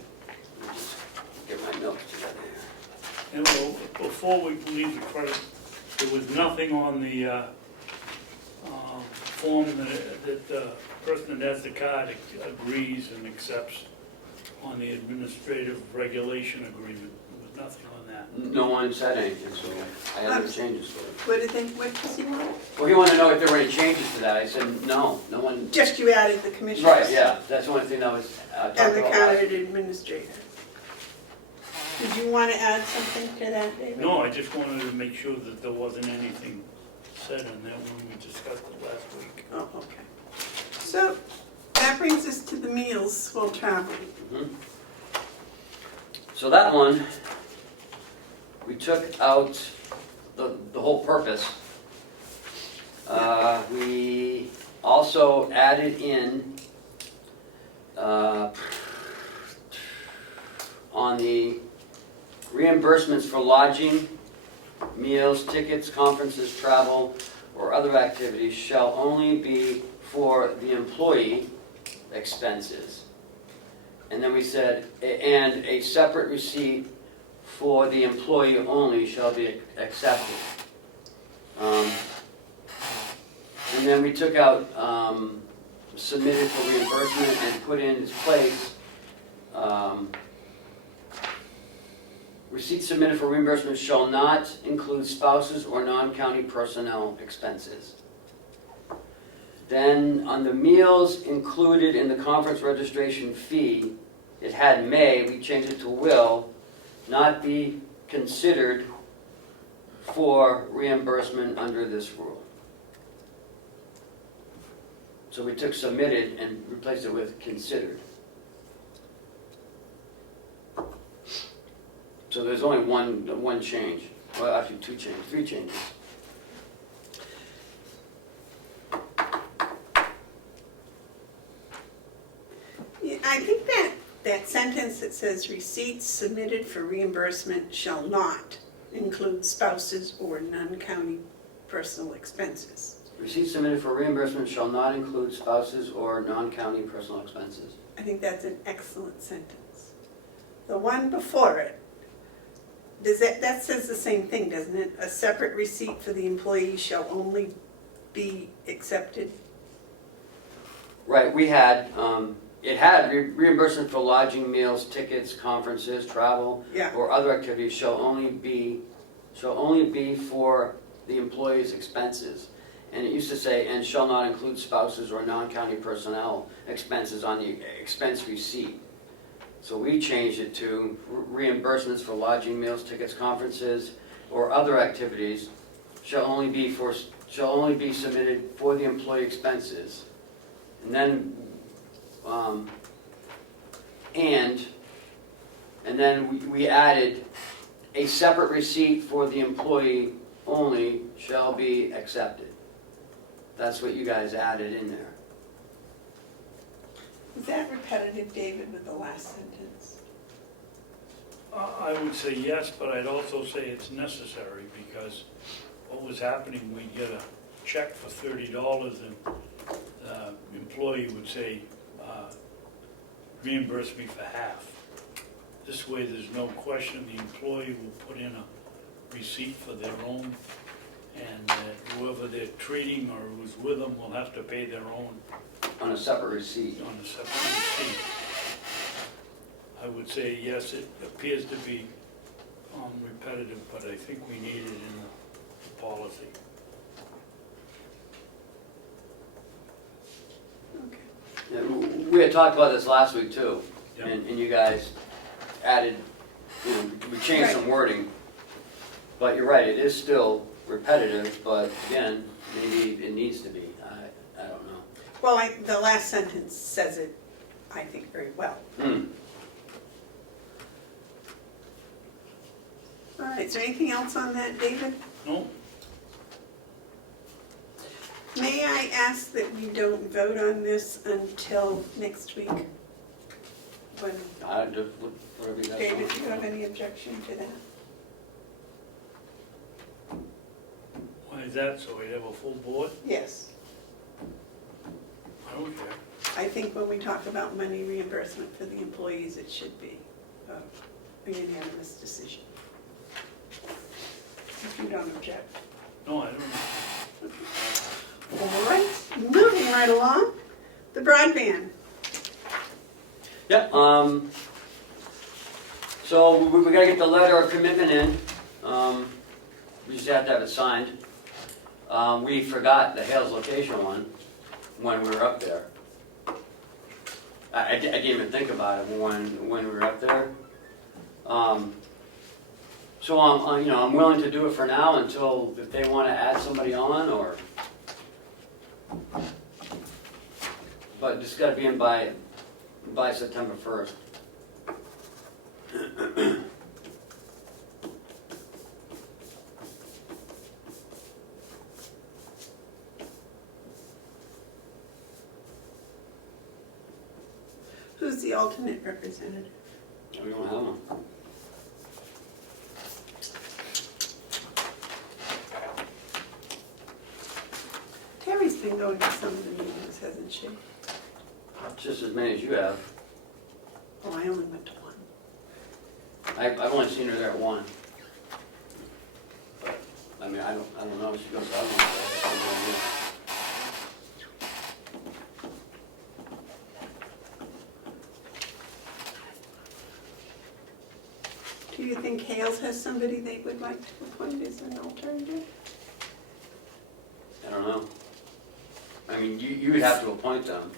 Let me just get my notes together here. And before we leave the credit, there was nothing on the form that the person that has the card agrees and accepts on the administrative regulation agreement. There was nothing on that. No one said anything, so I had no changes to it. What does he want? Well, he wanted to know if there were any changes to that. I said, no one. Just you added the commissioners. Right, yeah, that's the only thing that was talked And the about. county administrator. Did you want to add something to that, David? No, I just wanted to make sure that there wasn't anything said on that when we discussed it last week. Oh, okay. So that brings us to the meals while traveling. Mhm. So that one, we took out the whole purpose. We also added in on the reimbursements for lodging, meals, tickets, conferences, travel, or other activities shall only be for the employee expenses. And then we said, and a separate receipt for the employee only shall be accepted. And then we took out submitted for reimbursement and put in its place receipts submitted for reimbursement shall not include spouses or non-county personnel expenses. Then on the meals included in the conference registration fee, it had may, we changed it to will, not be considered for reimbursement under this rule. So we took submitted and replaced it with considered. So there's only one change. Well, actually three changes. Yeah, I think that sentence that says receipts submitted for reimbursement shall not include spouses or non-county personal expenses. Receipts submitted for reimbursement shall not include spouses or non-county personal expenses. I think that's an excellent sentence. The one before it, that says the same thing, doesn't it? A separate receipt for the employee shall only be accepted. Right, we had, it had reimbursement for lodging, meals, tickets, conferences, travel, Yeah. or other activities shall only be for the employee's expenses. And it used to say, and shall not include spouses or non-county personnel expenses on the expense receipt. So we changed it to reimbursements for lodging, meals, tickets, conferences, or other activities shall only be submitted for the employee expenses. And then, and then we added a separate receipt for the employee only shall be accepted. That's what you guys added in there. Is that repetitive, David, with the last sentence? I would say yes, but I'd also say it's necessary because what was happening, we'd get a check for $30 and the employee would say, reimburse me for half. This way there's no question the employee will put in a receipt for their own, and whoever they're treating or who's with them will have to pay their own On a separate receipt. on a separate receipt. I would say yes, it appears to be repetitive, but I think we need it in the policy. Okay. Yeah, we had talked about this last week too, Yeah. and you guys added, we changed some wording. But you're right, it is still repetitive, but again, maybe it needs to be, I don't know. Well, the last sentence says it, I think, very well. All right, is there anything else on that, David? No? May I ask that we don't vote on this until next week? When, Whatever you guys David, want. do you have any objection to that? Why is that, so we'd have a full board? Yes. I don't care. I think when we talk about money reimbursement for the employees, it should be a unanimous decision. If you don't object. No, I don't know. All right, moving right along, the broadband. Yep, so we gotta get the letter of commitment in. We just have to have it signed. We forgot the Hales location one when we were up there. I didn't even think about it when we were up there. So I'm willing to do it for now until if they want to add somebody on, or. But it's got to be in by September 1st. Who's the alternate representative? We don't have one. Terry's been going to some of the meetings, hasn't she? Just as many as you have. Oh, I only went to one. I've only seen her there at one. But, I mean, I don't know if she goes to other ones. Do you think Hales has somebody they would like to appoint as an alternative? I don't know. I mean, you would have to appoint them.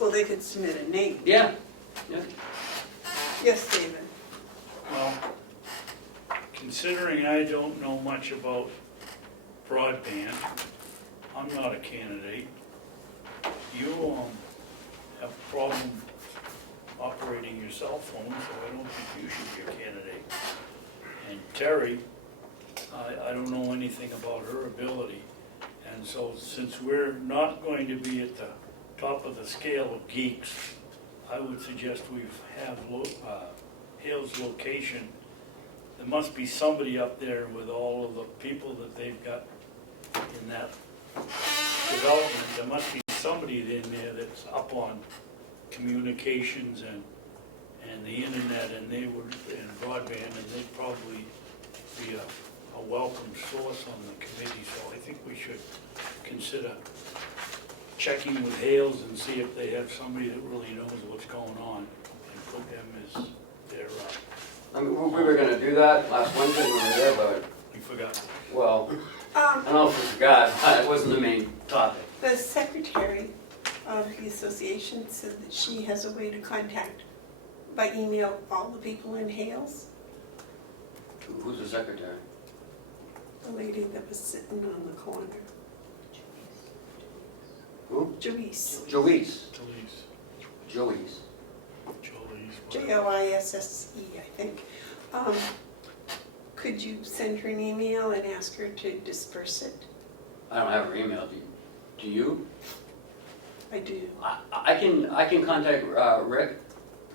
Well, they could submit a name. Yeah. Yes, David? Well, considering I don't know much about broadband, I'm not a candidate. You have a problem operating your cell phone, so I don't think you should be a candidate. And Terry, I don't know anything about her ability. And so since we're not going to be at the top of the scale of geeks, I would suggest we have Hale's location. There must be somebody up there with all of the people that they've got in that development. There must be somebody in there that's up on communications and the internet, and they would, and broadband, and they'd probably be a welcome source on the committee. So I think we should consider checking with Hales and see if they have somebody that really knows what's going on and put them as their, I mean, we were gonna do that last Wednesday when we were there, but, we forgot. well, I don't know if we forgot. It wasn't the main topic. The secretary of the association said that she has a way to contact by email all the people in Hales. Who's the secretary? The lady that was sitting on the corner. Who? Joyce. Joyce. Jolie's, Joyce. Joisse, I think. Could you send her an email and ask her to disperse it? I don't have her email. Do you? I do. I can contact Rick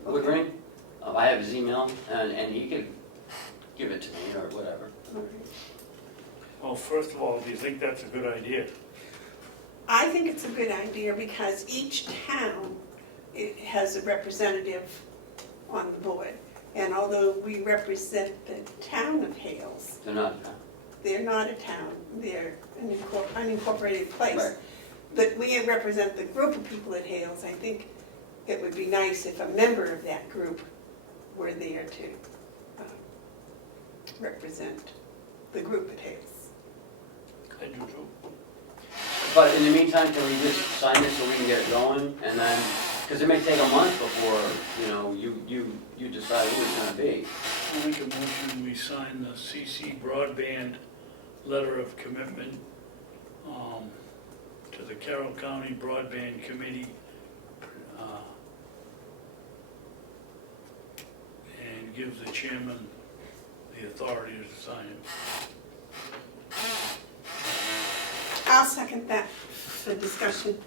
Woodring. I have his email, and he could give it to me or whatever. All right. well, first of all, do you think that's a good idea? I think it's a good idea because each town has a representative on the board. And although we represent the town of Hales, They're not. they're not a town, they're an unincorporated place. Right. But we represent the group of people at Hales. I think it would be nice if a member of that group were there to represent the group at Hales. I do too. But in the meantime, can we just sign this so we can get it going, and then, because it may take a month before, you decide who it's gonna be. I'll make a motion, we sign the CC Broadband Letter of Commitment to the Carroll County Broadband Committee and give the chairman the authority to sign it. I'll second that for discussion.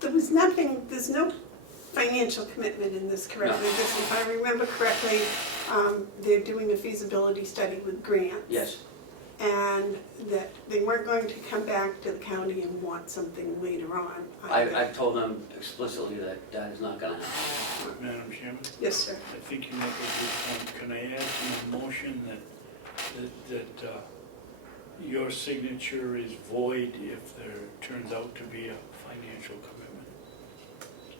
There's no financial commitment in this, correctly. No. This, if I remember correctly, they're doing a feasibility study with grants. Yes. And that they weren't going to come back to the county and want something later on. I've told them explicitly that that is not gonna happen. Madam Chairman, Yes, sir. I think you make a good point. Can I add to the motion that your signature is void if there turns out to be a financial commitment.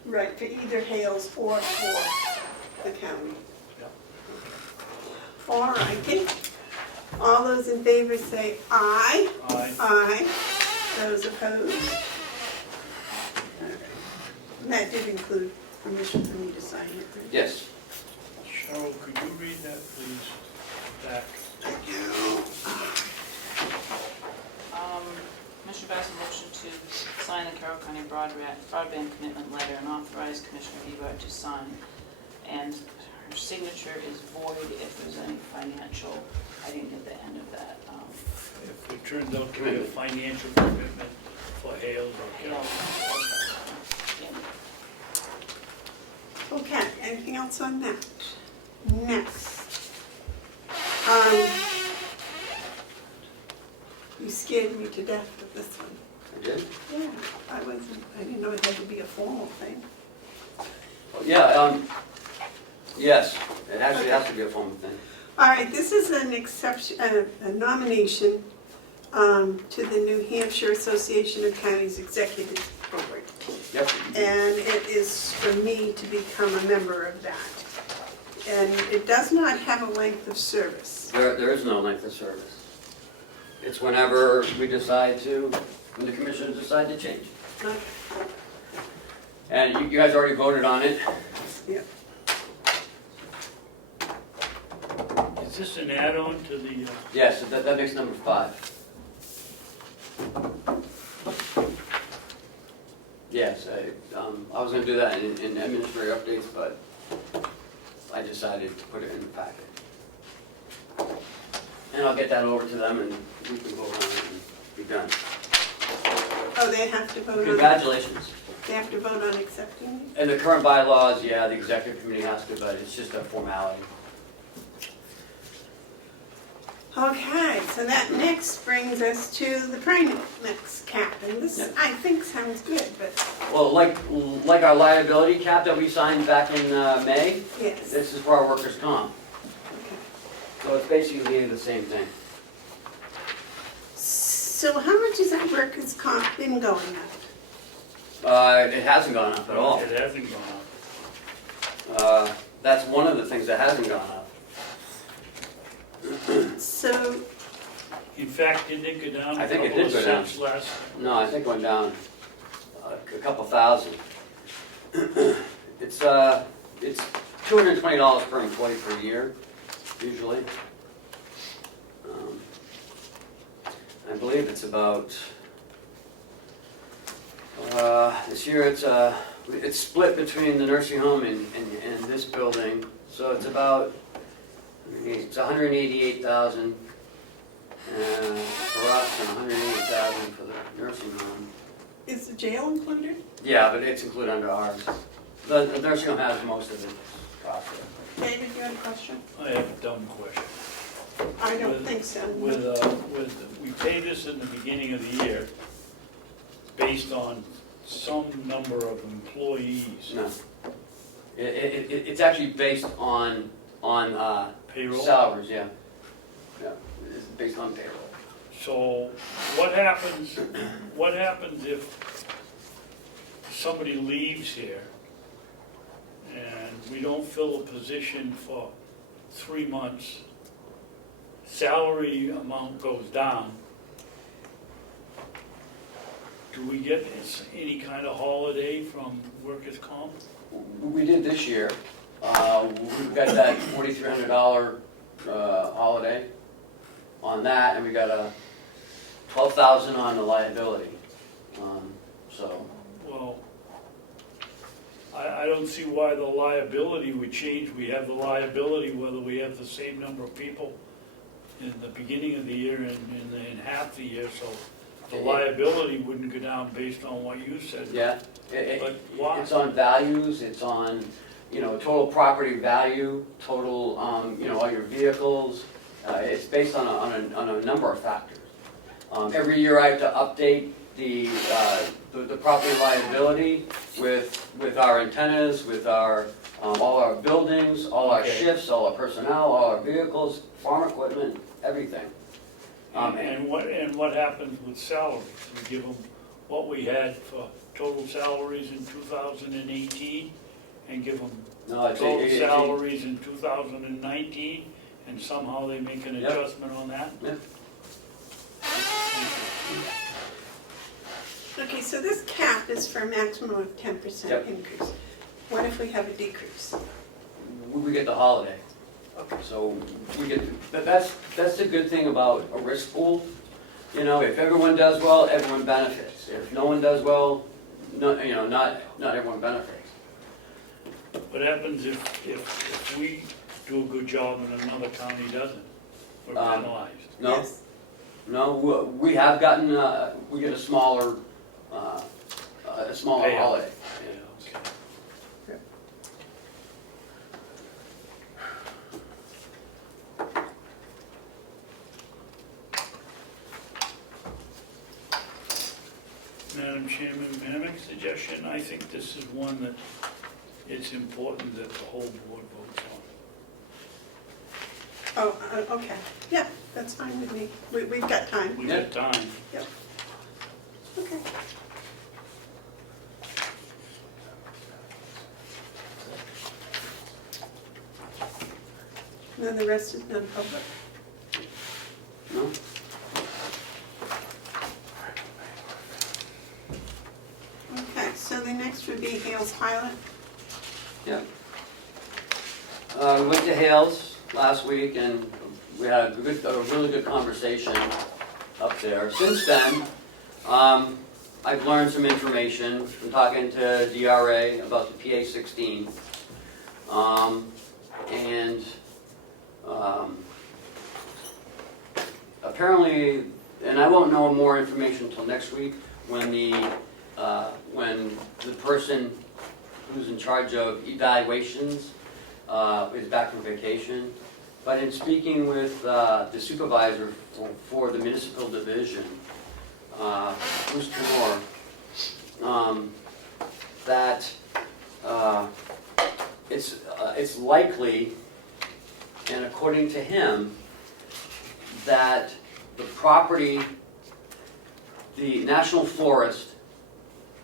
Right, for either Hales or for the county. Yep. All righty. All those in favor say aye. Aye. Aye. Those opposed? And that did include permission for me to sign it. right? Yes. Cheryl, could you read that, please, back? Commissioner Babson motion to sign the Carroll County broadband commitment letter and authorize Commissioner Bevard to sign. And her signature is void if there's any financial, I didn't get the end of that. If it turns out to be a financial commitment for Hales or You know, Carroll. Okay, anything else on that? Next. You scared me to death with this one. I did? Yeah, I didn't know it had to be a formal thing. Oh, yeah, yes, it actually has to be a formal thing. All right, this is an exception, a nomination to the New Hampshire Association of Counties Executive Board. Yep. And it is for me to become a member of that. And it does not have a length of service. There is no length of service. It's whenever we decide to, when the commissioners decide to change. Okay. And you guys already voted on it. Yeah. Is this an add-on to the, Yes, that makes number 5. Yes, I was gonna do that in administrative updates, but I decided to put it in the packet. And I'll get that over to them and we can vote on it and be done. Oh, they have to vote on, Congratulations. they have to vote on accepting it? In the current bylaws, yeah, the executive committee has to, but it's just a formality. Okay, so that next brings us to the next cap, and this, Yep. I think, sounds good, but Well, like our liability cap that we signed back in May, yes. this is for our workers' comp. Okay. So it's basically the same thing. So how much has that workers' comp been going up? It hasn't gone up at all. it hasn't gone up. That's one of the things that hasn't gone up. So, In fact, didn't it go down I a think it couple of did go down. cents last? No, I think it went down a couple thousand. It's $220 per employee per year, usually. I believe it's about, this year it's split between the nursing home and this building, so it's about, it's 188,000 for us and 180,000 for the nursing home. is the jail included? Yeah, but it's included under ours. The nursing home has most of its cost. David, you had a question? I have a dumb question. I don't With- think so. We pay this in the beginning of the year based on some number of employees. No. It's actually based on Payroll? salaries, yeah. Yeah, it's based on payroll. So what happens if somebody leaves here and we don't fill a position for 3 months, salary amount goes down? Do we get any kind of holiday from workers' comp? We did this year. We got that $4,300 holiday on that, and we got a $12,000 on the liability. So, Well, I don't see why the liability would change. We have the liability whether we have the same number of people in the beginning of the year and in half the year, so the liability wouldn't go down based on what you said. yeah, But why? it's on values, it's on, total property value, total, all your vehicles. It's based on a number of factors. Every year I have to update the property liability with our antennas, with our, all our buildings, all our Okay. shifts, all our personnel, all our vehicles, farm equipment, everything. And what happens with salaries? We give them what we had for total salaries in 2018 and give them No, it's total salaries in 2019, and somehow they make an Yep. adjustment on that? Yep. Okay, so this cap is for a maximum of 10% Yep. increase. What if we have a decrease? we get the holiday. Okay. So we get, but that's the good thing about a risk pool. You know, if everyone does well, everyone benefits. If no one does well, not everyone benefits. What happens if we do a good job and another county doesn't? We're penalized. No, Yes. no, we have gotten, we get a smaller Payout. holiday. Yeah, okay. Madam Chairman, may I make a suggestion? I think this is one that it's important that the whole board votes on. Oh, okay. Yeah, that's fine with me. We've got time. We've got time. Okay. And then the rest is non-public. No? Okay, so the next would be Hales Pilot. Yeah. We went to Hales last week and we had a really good conversation up there. Since then, I've learned some information from talking to DRA about the PA-16. Apparently, and I won't know more information until next week when the person who's in charge of evaluations is back from vacation. But in speaking with the supervisor for the municipal division, Bruce Comeau, that it's likely, and according to him, that the property, the National Forest,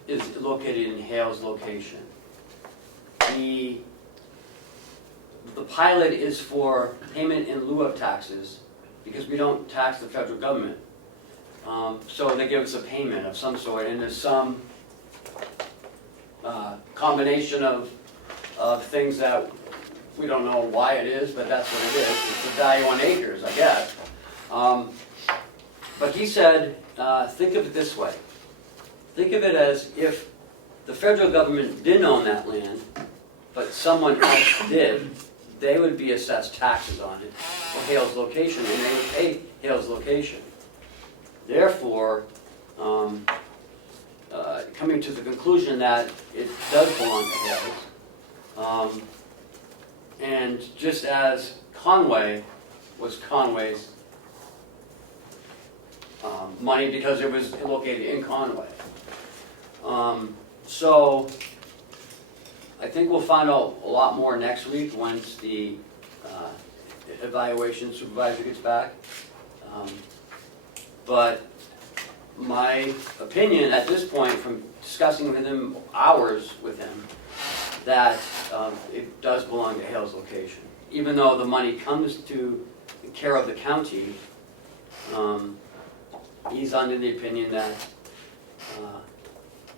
is located in Hales location. The pilot is for payment in lieu of taxes because we don't tax the federal government. So they give us a payment of some sort, and there's some combination of things that we don't know why it is, but that's what it is. It's the value on acres, I guess. But he said, think of it this way. Think of it as if the federal government didn't own that land, but someone else did, they would be assessed taxes on it for Hales location, and they would pay Hales location. Therefore, coming to the conclusion that it does belong to Hales, and just as Conway was Conway's money because it was located in Conway. So I think we'll find out a lot more next week once the evaluation supervisor gets back. But my opinion at this point, from discussing with him hours with him, that it does belong to Hales location. Even though the money comes to the care of the county, he's under the opinion that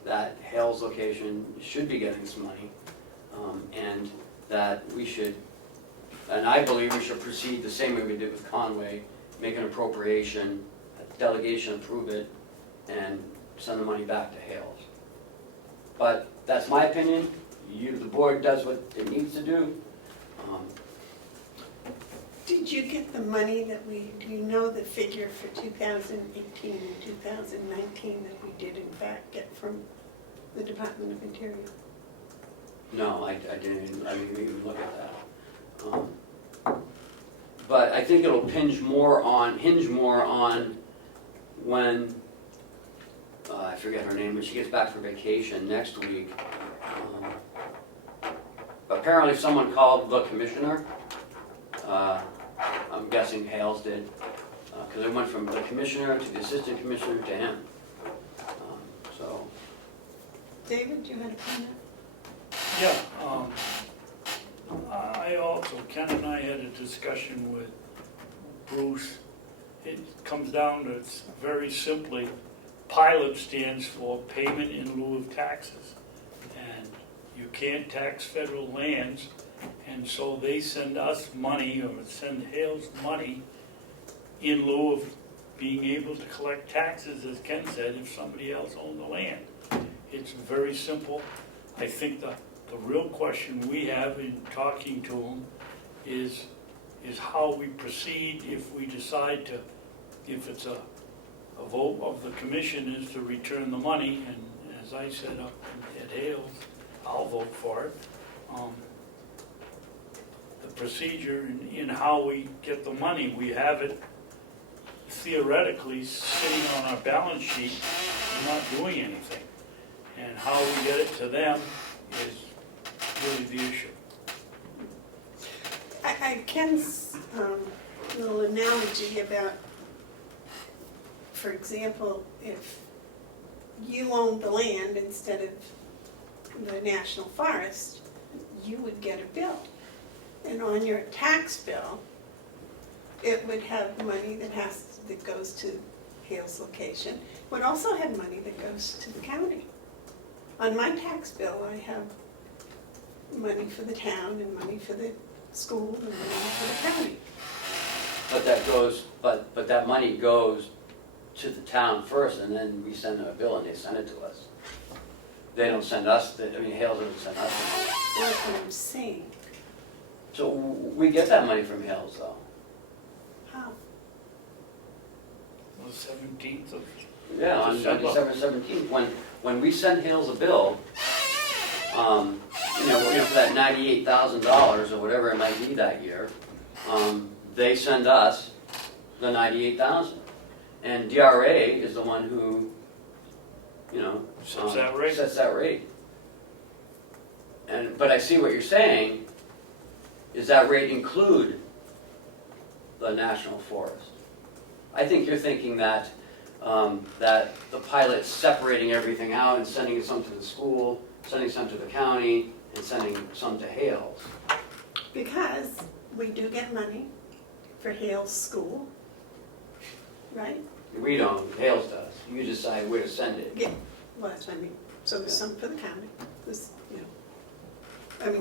that Hales location should be getting some money, and that we should, and I believe we should proceed the same way we did with Conway, make an appropriation, a delegation approve it, and send the money back to Hales. But that's my opinion. The board does what it needs to do. Did you get the money that do you know the figure for 2018 and 2019 that we did in fact get from the Department of Interior? No, I didn't even look at that. But I think it'll hinge more on when, I forget her name, when she gets back from vacation next week. Apparently someone called the commissioner. I'm guessing Hales did, because it went from the commissioner to the assistant commissioner to him. So, David, you had a comment? Yeah, I also, Ken and I had a discussion with Bruce. It comes down to, it's very simply, pilot stands for payment in lieu of taxes. And you can't tax federal lands, and so they send us money, or send Hales money, in lieu of being able to collect taxes, as Ken said, if somebody else owned the land. It's very simple. I think the real question we have in talking to them is how we proceed if we decide to, if it's a vote of the commission is to return the money, and as I said up at Hales, I'll vote for it. The procedure in how we get the money, we have it theoretically sitting on our balance sheet and not doing anything. And how we get it to them is really the issue. Ken's little analogy about, for example, if you owned the land instead of the National Forest, you would get a bill. And on your tax bill, it would have money that goes to Hales location. It would also have money that goes to the county. On my tax bill, I have money for the town and money for the school and money for the county. but that goes, but that money goes to the town first, and then we send them a bill and they send it to us. They don't send us, Hales doesn't send us the money. That's what I'm saying. So we get that money from Hales though. How? On the 17th of Yeah, on December 17th, when we send Hales a bill, for that $98,000 or whatever it might be that year, they send us the $98,000. And DRA is the one who, Sets that rate. Sets that rate. But I see what you're saying, is that rate include the national forest? I think you're thinking that that the pilot's separating everything out and sending some to the school, sending some to the county, and sending some to Hales. Because we do get money for Hales School, right? We don't, Hales does. You decide where to send it. Yeah, well, that's what I mean. So there's some for the county,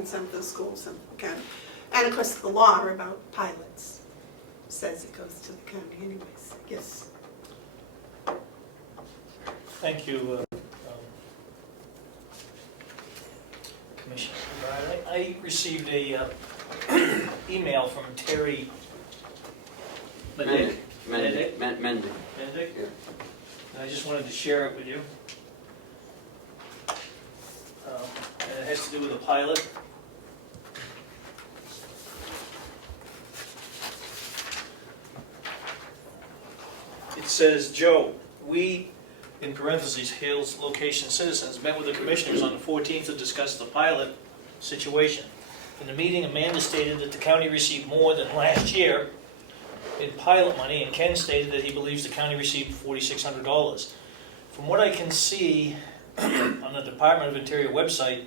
some for the school, some for the county. And of course, the law about pilots says it goes to the county anyways, yes. Thank you, Commissioner Bevard. I received a email from Terry Benedict. Mending. Benedict? Yeah. And I just wanted to share it with you. And it has to do with a pilot. It says, Joe, we, in parentheses, Hales location citizens, met with the commissioners on the 14th to discuss the pilot situation. In the meeting, Amanda stated that the county received more than last year in pilot money, and Ken stated that he believes the county received $4,600. From what I can see on the Department of Interior website,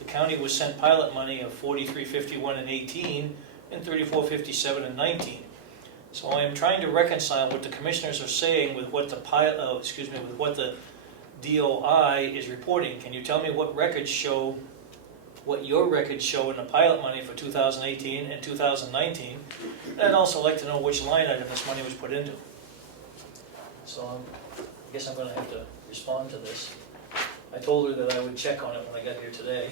the county was sent pilot money of $43.51 in 18 and $34.57 in 19. So I am trying to reconcile what the commissioners are saying with what the with what the DOI is reporting. Can you tell me what records show, what your records show in the pilot money for 2018 and 2019? And I'd also like to know which line item this money was put into. So I guess I'm going to have to respond to this. I told her that I would check on it when I got here today.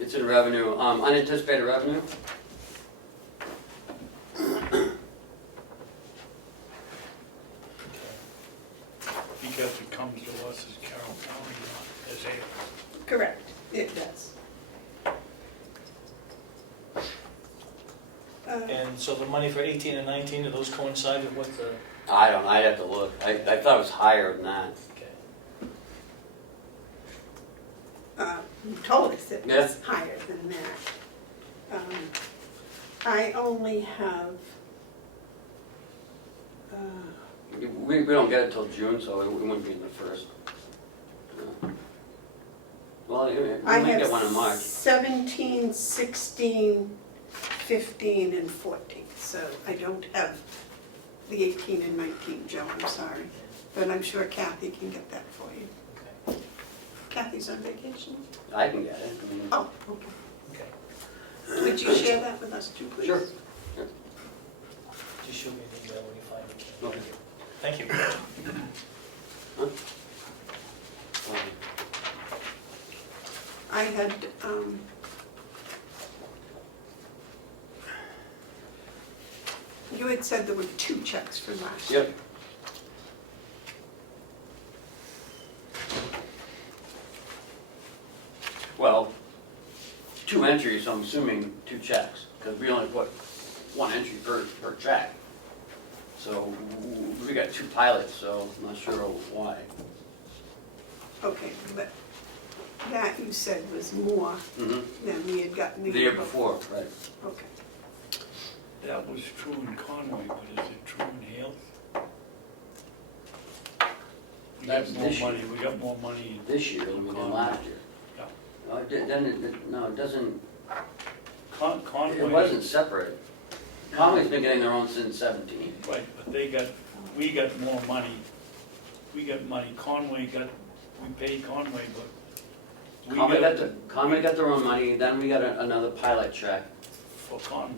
It's in revenue, unanticipated revenue. Because it comes to us as Carroll County, not as Hales. Correct, it does. And so the money for 18 and 19, do those coincide with what the... I'd have to look. I thought it was higher than that. Okay. You told us it Yeah. was higher than that. I only have We don't get it till June, so it wouldn't be in the first. Well, we I might have get one in March. 17, 16, 15, and 14, so I don't have the 18 and 19, Joe, I'm sorry. But I'm sure Kathy can get that for you. Kathy's on vacation? I can get it. I mean, Oh, okay. Okay. Would you share that with us too, please? Sure. Just shoot me an email when you find it. Okay. Thank you. I had, you had said there were 2 checks for last year. Yep. Well, 2 entries, I'm assuming 2 checks, because we only put 1 entry per check. So we got 2 pilots, so I'm not sure why. Okay, but that you said was more Mhm. than we had gotten The year before, right. Okay. That was true in Conway, but is it true in Hale? We got That's more this year. money, we got more money. This year than we did last year. Yeah. No, it doesn't, Conway. it wasn't separate. Conway's been getting their own since 17. Right, but we got more money. We got money, we paid Conway, but we Conway got their own money, then we got another pilot check. for Conway.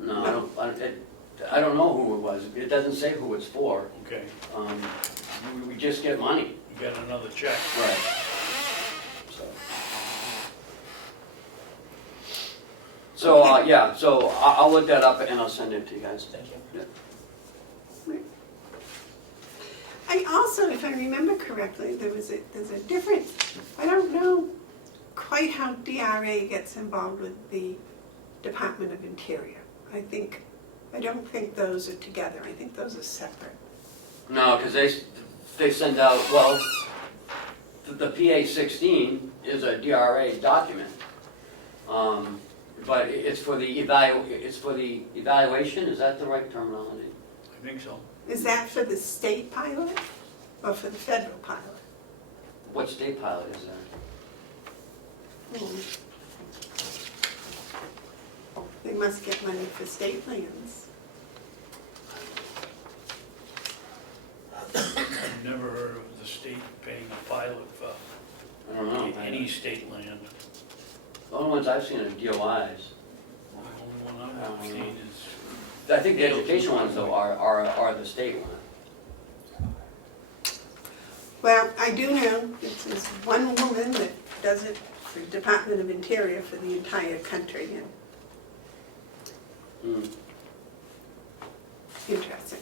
No, I don't know who it was. It doesn't say who it's for. Okay, We just get money. we got another check. Right. So, yeah, so I'll look that up and I'll send it to you guys. Thank you. I also, if I remember correctly, there's a difference. I don't know quite how DRA gets involved with the Department of Interior. I don't think those are together. I think those are separate. No, because they send out, well, the PA-16 is a DRA document. But it's for the evaluation, is that the right terminology? I think so. Is that for the state pilot or for the federal pilot? What state pilot is that? They must get money for state lands. I've never heard of the state paying a pilot for I don't know. any state land. The only ones I've seen are DOIs. The only one I've seen is, I think the education ones though are the state ones. Well, I do know this is one woman that does it for the Department of Interior for the entire country. And interesting.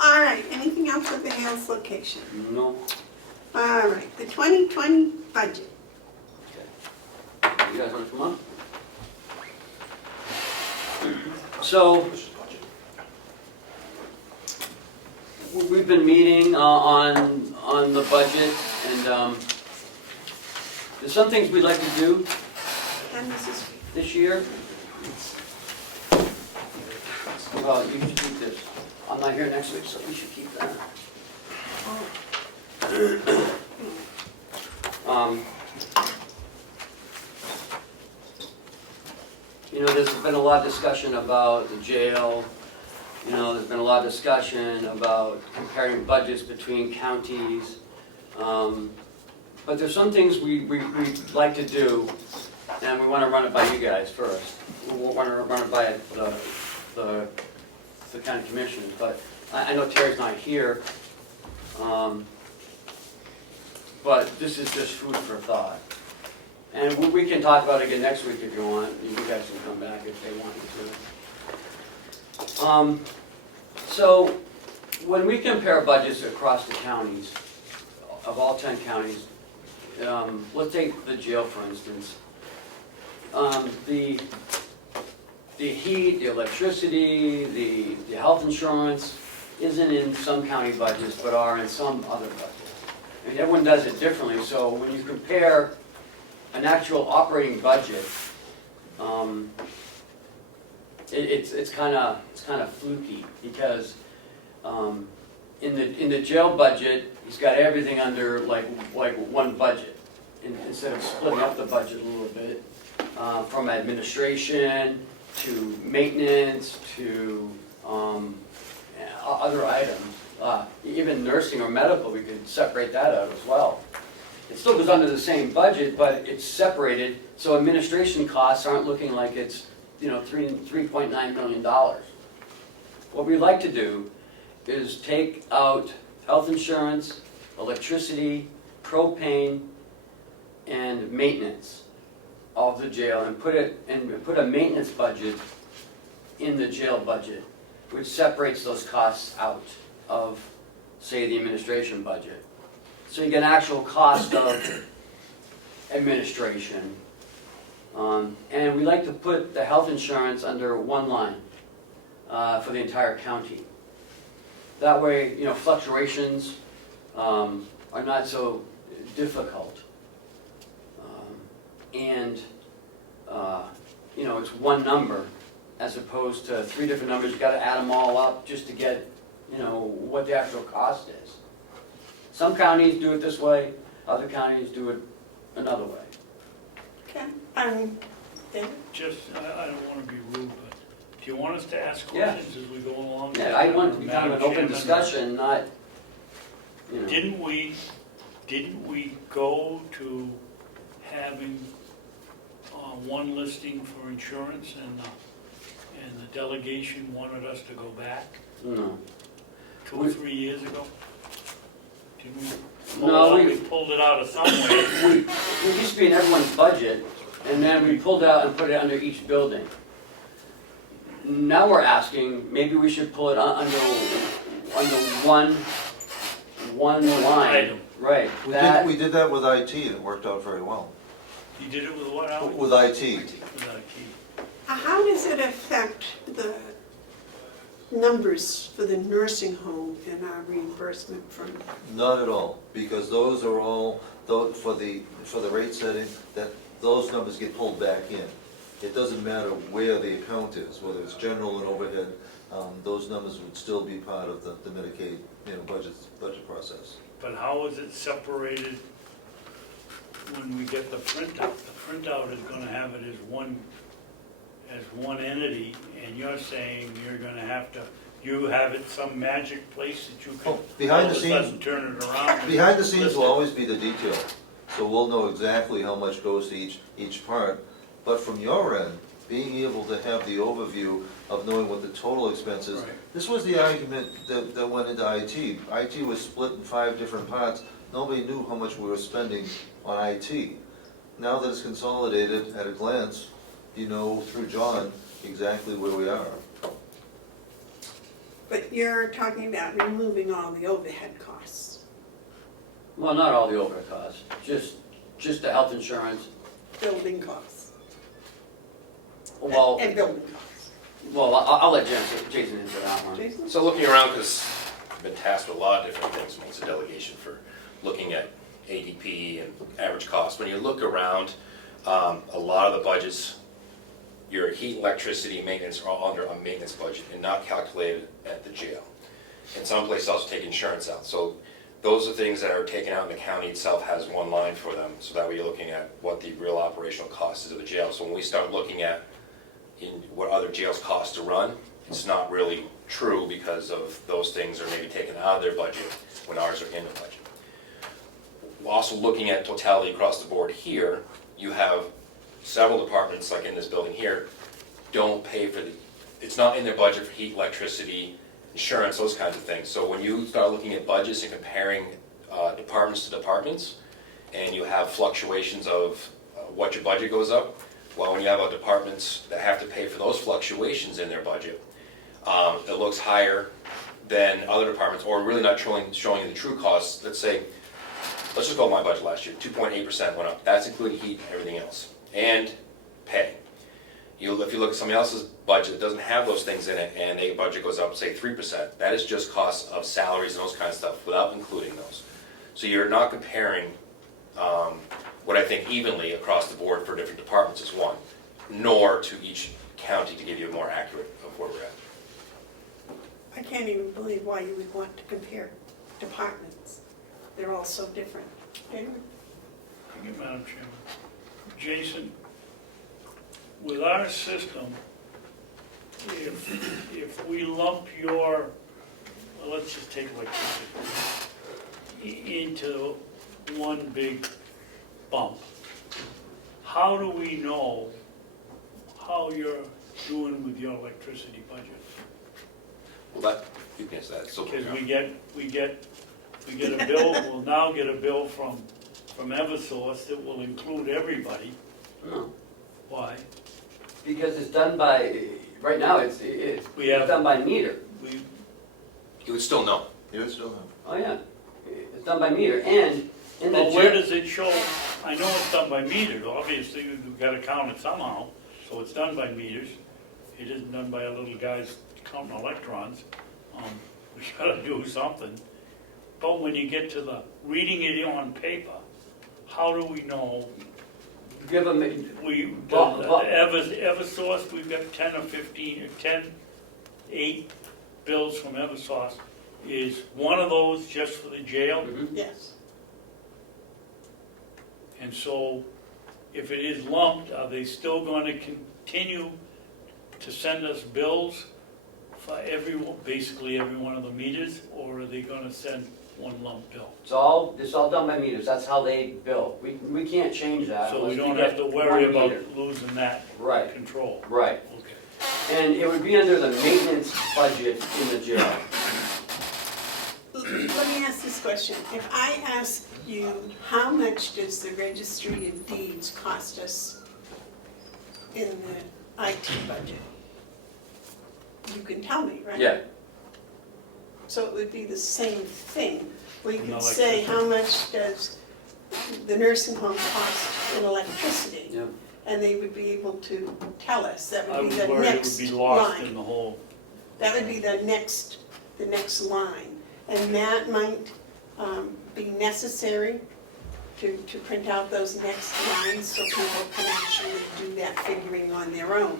All right, anything else with the Hales location? No. All right, the 2020 budget. Okay. You guys want to come up? So, we've been meeting on the budget, and there's some things we'd like to do And this is, this year. Well, you should keep this. I'm not here next week, so we should keep that. You know, there's been a lot of discussion about the jail. You know, there's been a lot of discussion about comparing budgets between counties. But there's some things we'd like to do, and we want to run it by you guys first. We want to run it by the county commissioners, but I know Terry's not here. But this is just food for thought. And we can talk about it again next week if you want. You guys can come back if they want you to. So when we compare budgets across the counties, of all 10 counties, let's take the jail for instance. The heat, the electricity, the health insurance isn't in some county budgets but are in some other budgets. I mean, everyone does it differently, so when you compare an actual operating budget, it's kind of fluky because In the jail budget, he's got everything under like one budget, instead of splitting up the budget a little bit, from administration to maintenance to other items. Even nursing or medical, we could separate that out as well. It still goes under the same budget, but it's separated, so administration costs aren't looking like it's, $3.9 million. What we'd like to do is take out health insurance, electricity, propane, and maintenance of the jail and put a maintenance budget in the jail budget, which separates those costs out of, say, the administration budget. So you get an actual cost of administration. And we like to put the health insurance under one line for the entire county. That way, fluctuations are not so difficult. And it's one number as opposed to three different numbers. You've got to add them all up just to get, what the actual cost is. Some counties do it this way, other counties do it another way. Okay, David? Just, I don't want to be rude, but do you want us to ask Yeah. questions as we go along? Yeah, I want it to be kind of an open Madam discussion, not, Chairman, Didn't we go to having one listing for insurance and the delegation wanted us to go back No. 2 or 3 years ago? Didn't we? No, We pulled it out of somewhere. It used to be in everyone's budget, and then we pulled it out and put it under each building. Now we're asking, maybe we should pull it under one line. Item. Right. We did that with IT, and it worked out very well. You did it with what, Alex? With IT. With IT. How does it affect the numbers for the nursing home and our reimbursement from? Not at all, because those are all, for the rate setting, those numbers get pulled back in. It doesn't matter where the account is, whether it's general and overhead, those numbers would still be part of the Medicaid, budget process. But how is it separated when we get the printout? The printout is gonna have it as one entity, and you're saying you're gonna have to, you have it some magic place that you can Oh, behind all the of a sudden scenes- turn it around? and Behind the scenes list will it? always be the detail, so we'll know exactly how much goes to each part. But from your end, being able to have the overview of knowing what the total expense is, Right. this was the argument that went into IT. IT was split in 5 different parts. Nobody knew how much we were spending on IT. Now that it's consolidated at a glance, through John, exactly where we are. But you're talking about removing all the overhead costs, Well, not all the overhead costs, just the health insurance. building costs, Well, and building costs. I'll let Jason answer that one. Jason? So looking around, because I've been tasked with a lot of different things amongst the delegation for looking at ADP and average cost. When you look around, a lot of the budgets, your heat, electricity, maintenance are all under a maintenance budget and not calculated at the jail. And some places also take insurance out. So those are things that are taken out, and the county itself has one line for them. So that way you're looking at what the real operational cost is of the jail. So when we start looking at what other jails cost to run, it's not really true because of those things are maybe taken out of their budget when ours are in the budget. We're also looking at totality across the board here. You have several departments, like in this building here, don't pay for it's not in their budget for heat, electricity, insurance, those kinds of things. So when you start looking at budgets and comparing departments to departments, and you have fluctuations of what your budget goes up, well, when you have departments that have to pay for those fluctuations in their budget, it looks higher than other departments, or really not showing the true costs. Let's just go with my budget last year, 2.8% went up. That's including heat and everything else, and pay. If you look at somebody else's budget that doesn't have those things in it, and their budget goes up, say 3%, that is just costs of salaries and those kinds of stuff without including those. So you're not comparing what I think evenly across the board for different departments is one, nor to each county to give you a more accurate of where we're at. I can't even believe why you would want to compare departments. They're all so different. Anyway, Thank you, Madam Chairman. Jason, with our system, if we lump your, well, let's just take electricity, into one big bump, how do we know how you're doing with your electricity budget? Well, that, you can answer that. So, Because we get a bill, we'll now get a bill from Eversource that will include everybody. No, Why? because it's done by, right now, it's We have- done by meter. We, you would still know. You would still have. Oh, yeah, it's done by meter, and in the. well, where does it show? I know it's done by meters, obviously, we've got to count it somehow, so it's done by meters. It isn't done by a little guys counting electrons. We gotta do something. But when you get to the reading it on paper, how do we know? Give them, We, Well, well- Eversource, we've got 10 or 15, or 10, 8 bills from Eversource. Is one of those just for the jail? yes. And so, if it is lumped, are they still going to continue to send us bills for basically every one of the meters, or are they going to send one lump bill? it's all done by meters, that's how they bill. We can't change that. So we unless don't get have to worry one about meter. losing that Right, control. right. Okay. And it would be under the maintenance budget in the jail. Let me ask this question. If I ask you, how much does the registry of deeds cost us in the IT budget? You can tell me, right? Yeah, So it would be the same thing. We No could say, electricity. how much does the nursing home cost in electricity? yeah. And they would be able to tell us. That I would be was the worried it next would be lost in line. the whole, That would be the next line. And that might be necessary to print out those next lines so people can actually do that figuring on their own.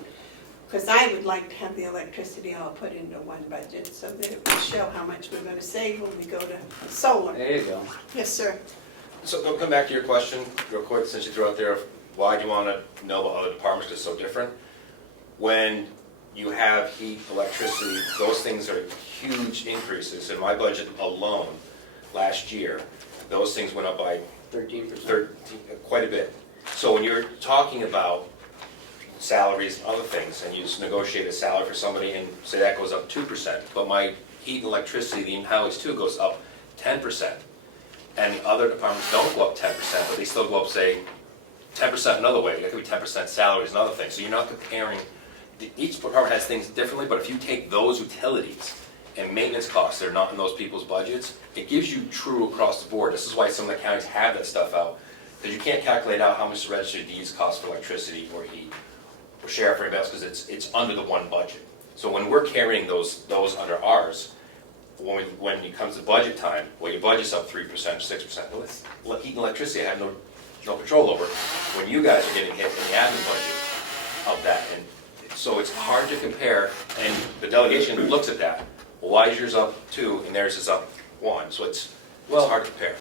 Because I would like to have the electricity all put into one budget so that it would show how much we're going to save when we go to solar. There you go. Yes, sir. So go come back to your question real quick, since you threw out there, of why do you want to know about other departments because it's so different? When you have heat, electricity, those things are huge increases. In my budget alone, last year, those things went up by 13%. quite a bit. So when you're talking about salaries and other things, and you just negotiate a salary for somebody and say that goes up 2%, but my heat and electricity, the in-house too, goes up 10%. And the other departments don't go up 10%, but they still go up, say, 10% another way. It could be 10% salaries and other things. So you're not comparing, each department has things differently, but if you take those utilities and maintenance costs that are not in those people's budgets, it gives you true across the board. This is why some of the counties have that stuff out, because you can't calculate out how much the registered deeds cost for electricity or heat or sheriff or anything else, because it's under the one budget. So when we're carrying those under ours, when it comes to budget time, well, your budget's up 3% or 6%. Well, it's heat and electricity I have no control over. When you guys are getting hit in the admin budget of that, and so it's hard to compare. And the delegation looks at that. Well, why is yours up 2 and theirs is up 1? So it's hard to compare.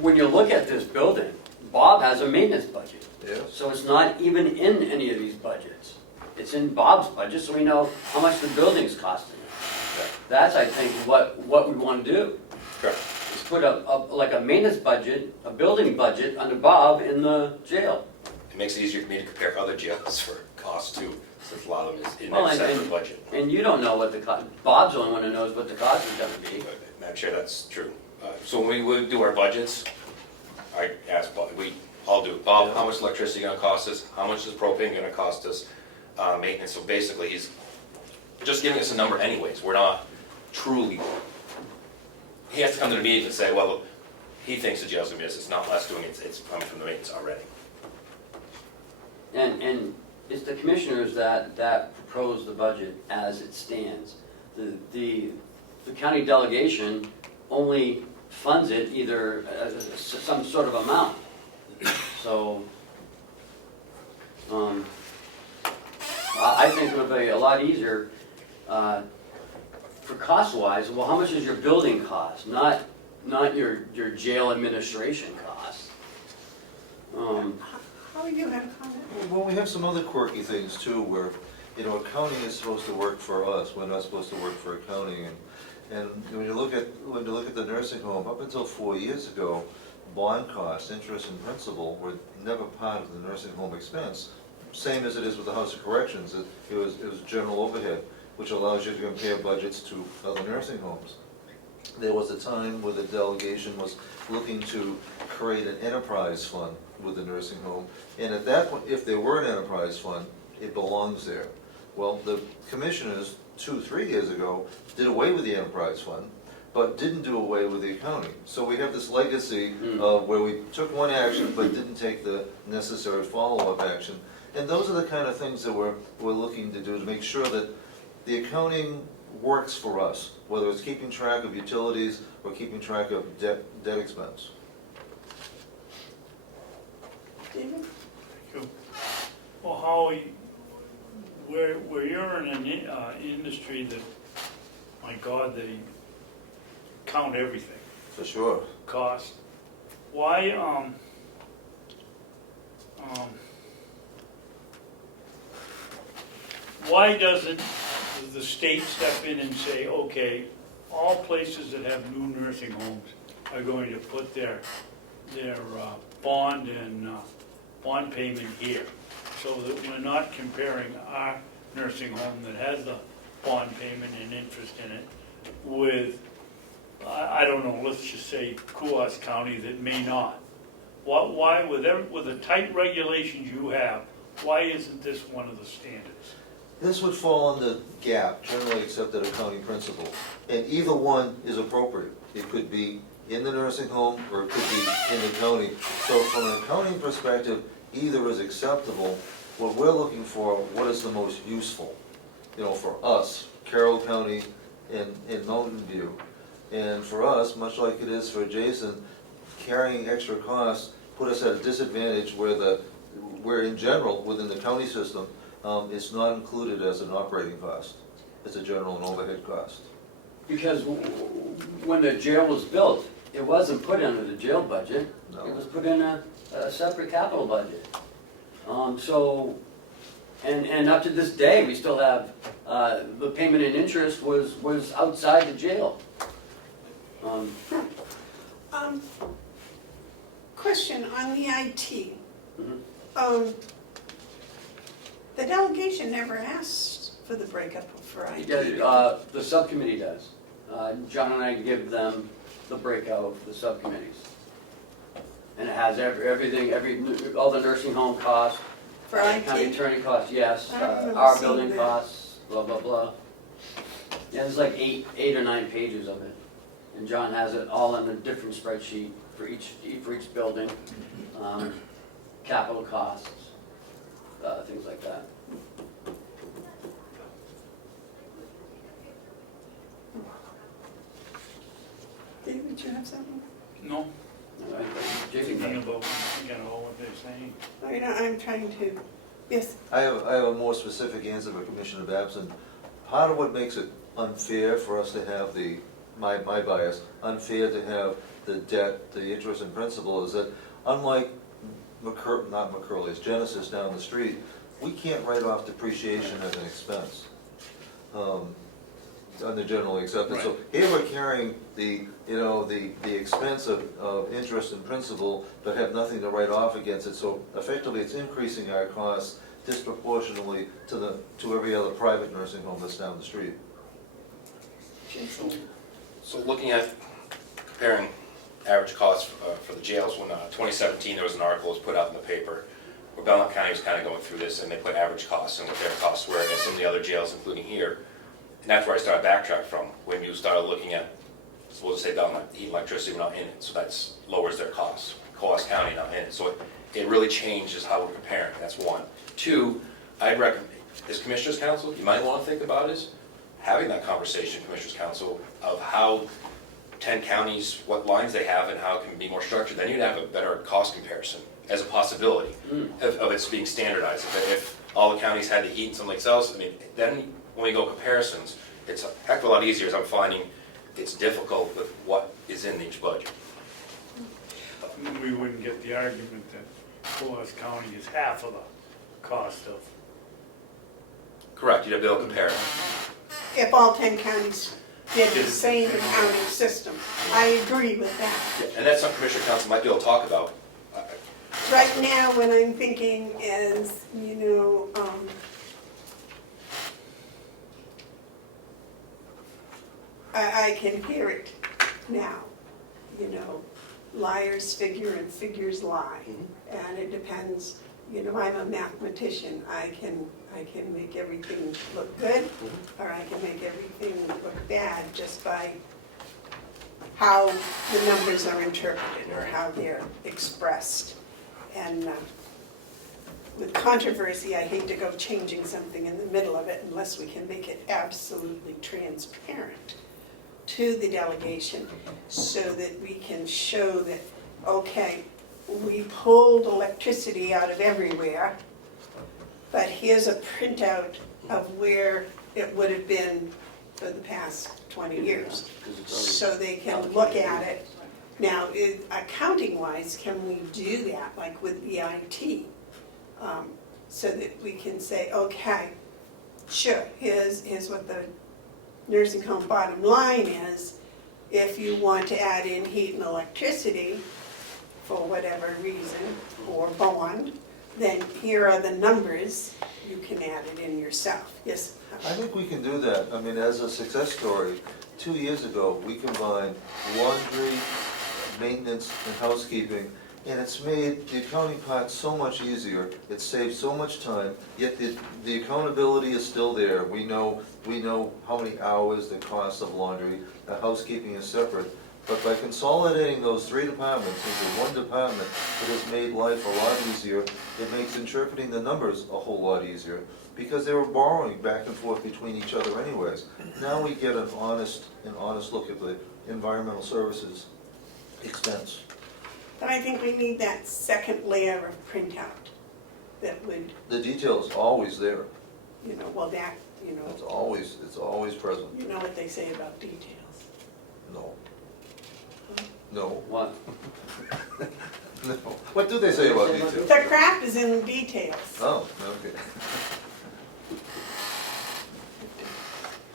When you look at this building, Bob has a maintenance budget. Yeah. So it's not even in any of these budgets. It's in Bob's budget, so we know how much the building's costing. That's, I think, what we want to do. Correct. Is put like a maintenance budget, a building budget under Bob in the jail. It makes it easier for me to compare other jails for costs too, since a lot of them is in Well, their and- separate budget. And you don't know what the cost, Bob's the only one who knows what the cost is going to be. I'm sure that's true. So when we would do our budgets, I ask, we all do, Bob, how much electricity gonna cost us? How much is propane gonna cost us? Maintenance, so basically he's just giving us a number anyways. We're not truly, he has to come to the meeting and say, well, he thinks the jail's gonna be this, it's not less doing it, it's coming from the maintenance already. And it's the commissioners that propose the budget as it stands. The county delegation only funds it either some sort of amount. So, I think it would be a lot easier for cost-wise, well, how much is your building cost, not your jail administration cost? How you had a comment? Well, we have some other quirky things too, where, accounting is supposed to work for us, we're not supposed to work for accounting. And when you look at the nursing home, up until 4 years ago, bond costs, interest and principal were never part of the nursing home expense. Same as it is with the House of Corrections, it was general overhead, which allows you to compare budgets to other nursing homes. There was a time where the delegation was looking to create an enterprise fund with the nursing home, and at that point, if there were an enterprise fund, it belongs there. Well, the commissioners, 2-3 years ago, did away with the enterprise fund, but didn't do away with the accounting. So we have this legacy of where we took one action but didn't take the necessary follow-up action. And those are the kind of things that we're looking to do to make sure that the accounting works for us, whether it's keeping track of utilities or keeping track of debt expense. David? Well, Howie, where you're in an industry that, my God, they count everything, For sure. cost, why, why doesn't the state step in and say, okay, all places that have new nursing homes are going to put their bond and bond payment here, so that we're not comparing our nursing home that has the bond payment and interest in it with, I don't know, let's just say Coos County that may not. Why, with the tight regulations you have, why isn't this one of the standards? This would fall under GAAP, generally accepted accounting principle, and either one is appropriate. It could be in the nursing home or it could be in the county. So from an accounting perspective, either is acceptable. What we're looking for, what is the most useful, for us, Carroll County and Mountain View. And for us, much like it is for Jason, carrying extra costs put us at a disadvantage where in general, within the county system, it's not included as an operating cost. It's a general and overhead cost. Because when the jail was built, it wasn't put under the jail budget. No. It was put in a separate capital budget. And up to this day, we still have, the payment and interest was outside the jail. Question on the IT. Mhm. The delegation never asked for the breakup for IT. The subcommittee does. John and I give them the breakout of the subcommittees. And it has everything, all the nursing home costs, For county IT? attorney costs, yes, I don't remember our seeing building that. costs, blah, blah, blah. Yeah, there's like eight or nine pages of it. And John has it all in a different spreadsheet for each building, capital costs, things like that. David, you have something? No, Jason, thinking about, what they're saying. I'm trying to, yes, I have a more specific answer for Commissioner Babson. Part of what makes it unfair for us to have my bias, unfair to have the debt, the interest and principal, is that unlike Genesis down the street, we can't write off depreciation as an expense under generally accepted. So here we're carrying the expense of interest and principal, but have nothing to write off against it. So effectively, it's increasing our costs disproportionately to every other private nursing home that's down the street. Jason. So looking at comparing average costs for the jails, when 2017 there was an article that was put out in the paper where Belmont County was kind of going through this, and they put average costs and what their costs were against some of the other jails, including here. And that's where I started backtrack from, when you started looking at, so we'll just say Belmont, heat and electricity, we're not in it, so that lowers their costs. Coos County not in it, so it really changes how we're comparing, that's one. Two, I'd recommend, as Commissioners Council, you might want to think about is having that conversation, Commissioners Council, of how 10 counties, what lines they have and how it can be more structured. Then you'd have a better cost comparison as a possibility of it being standardized. If all the counties had the heat and someplace else, then when we go comparisons, it's a heck of a lot easier, as I'm finding it's difficult with what is in each budget. We wouldn't get the argument that Coas County is half of the cost of. Correct, you'd have to be able to compare it. If all 10 counties did the same accounting system, I agree with that. Yeah, and that's something Commissioner Council might be able to talk about. Right now, what I'm thinking is, I can hear it now, liars figure and figures lie. And it depends, I'm a mathematician, I can make everything look good, or I can make everything look bad just by how the numbers are interpreted or how they're expressed. And with controversy, I hate to go changing something in the middle of it unless we can make it absolutely transparent to the delegation so that we can show that, okay, we pulled electricity out of everywhere, but here's a printout of where it would have been for the past 20 years. So they can look at it. Now, accounting-wise, can we do that, like with EIT? So that we can say, okay, sure, here's what the nursing home bottom line is. If you want to add in heat and electricity, for whatever reason, or bond, then here are the numbers, you can add it in yourself. Yes? I think we can do that. I mean, as a success story, 2 years ago, we combined laundry, maintenance, and housekeeping, and it's made the accounting part so much easier. It saves so much time, yet the accountability is still there. We know how many hours, the cost of laundry, the housekeeping is separate. But by consolidating those 3 departments into one department, it has made life a lot easier. It makes interpreting the numbers a whole lot easier, because they were borrowing back and forth between each other anyways. Now we get an honest look at the environmental services expense. But I think we need that second layer of printout that would, The detail is always there. well, that, It's always present. you know what they say about details. No. No. What? No. What do they say about details? The crap is in the details. Oh, okay.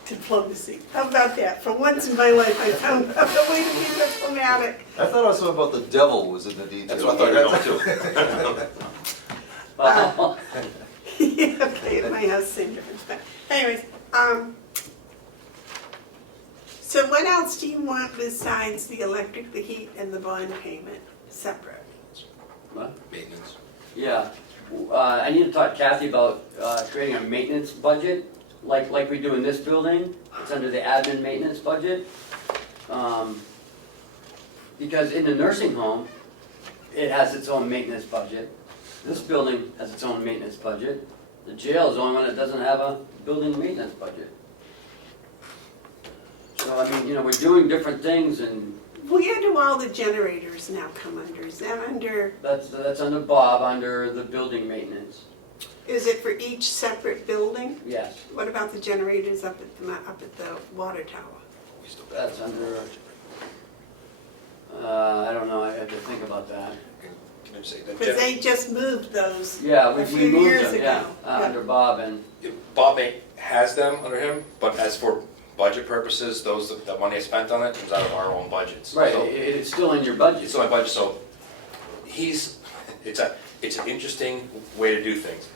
Diplomacy. How about that? For once in my life, I found a way to be diplomatic. I thought I saw about the devil was in the details. That's what I thought you were going to. Well, Yeah, okay, at my house, same difference. But anyways, so what else do you want besides the electric, the heat, and the bond payment separate? what? Maintenance. Yeah, I need to talk to Kathy about creating a maintenance budget, like we do in this building. It's under the admin maintenance budget. Because in the nursing home, it has its own maintenance budget. This building has its own maintenance budget. The jail is the only one that doesn't have a building maintenance budget. So, I mean, we're doing different things, and Where do all the generators now come under? Is that under, that's under Bob, under the building maintenance. is it for each separate building? Yes, What about the generators up at the water tower? that's under, I don't know, I have to think about that. Can I say that? Because they just moved those Yeah, a we few moved years them, ago. yeah, Yeah. under Bob, and, Bob has them under him, but as for budget purposes, that money is spent on it comes out of our own budgets. right, So it's still in your budget. it's on my budget, so it's an interesting way to do things.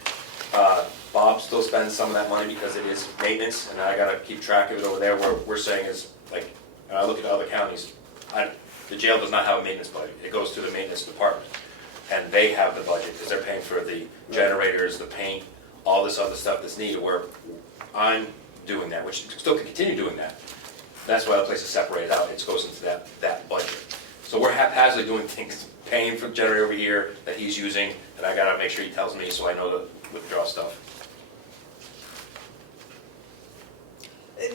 Bob still spends some of that money because it is maintenance, and I gotta keep track of it over there. Where we're saying is, like, and I look at other counties, the jail does not have a maintenance budget. It goes to the maintenance department, and they have the budget because they're paying for the generators, the paint, all this other stuff that's needed. Where I'm doing that, which still can continue doing that. That's why the place is separated out. It goes into that budget. So we're haphazardly doing things, paying for the generator over here that he's using, and I gotta make sure he tells me so I know to withdraw stuff.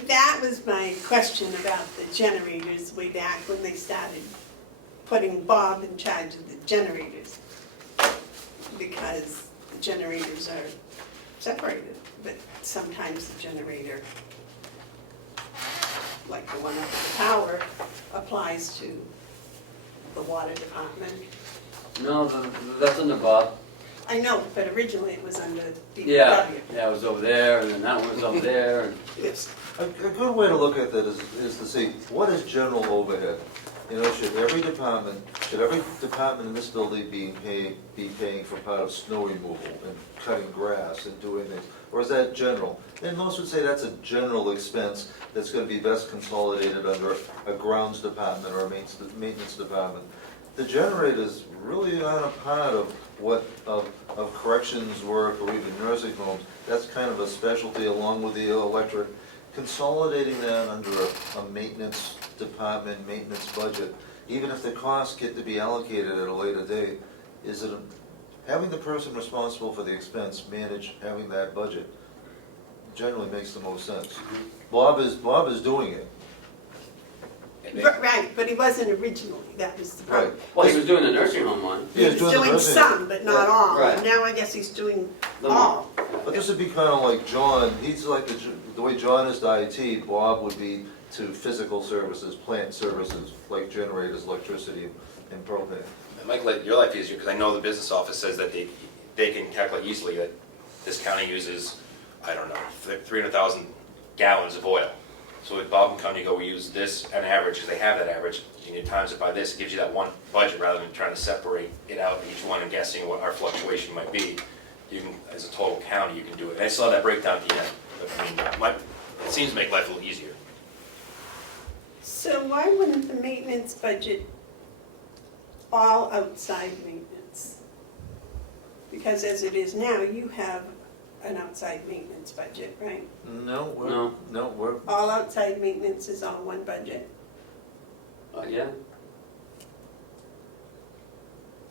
That was my question about the generators way back when they started putting Bob in charge of the generators. Because the generators are separated, but sometimes the generator like the one up at the tower, applies to the water department. No, that's under Bob. I know, but originally it was under DPW. Yeah, it was over there, and then that one was over there, and Yes. A good way to look at that is to see, what is general overhead? You know, should every department in this building be paying for part of snow removal and cutting grass and doing things? Or is that general? And most would say that's a general expense that's gonna be best consolidated under a grounds department or a maintenance department. The generators really aren't a part of of corrections work or even nursing homes. That's kind of a specialty along with the electric. Consolidating that under a maintenance department, maintenance budget, even if the costs get to be allocated at a later date, having the person responsible for the expense manage having that budget generally makes the most sense. Bob is doing it. Right, but he wasn't originally, that was the problem. well, he was doing the nursing home one. He was doing some, but not all, Right. and now I guess he's doing The all. But this would be kind of like John, he's like the way John is to IT, Bob would be to physical services, plant services, like generators, electricity, and propane. It might make your life easier, because I know the business office says that they can calculate easily that this county uses, I don't know, 300,000 gallons of oil. So with Bob and Company go, we use this an average, because they have that average, you need to times it by this, it gives you that one budget, rather than trying to separate it out each one and guessing what our fluctuation might be. You can, as a total county, you can do it. And I saw that breakdown at the end, but I mean, it seems to make life a little easier. So why wouldn't the maintenance budget all outside maintenance? Because as it is now, you have an outside maintenance budget, right? No, No. we're, All outside maintenance is all one budget. Yeah.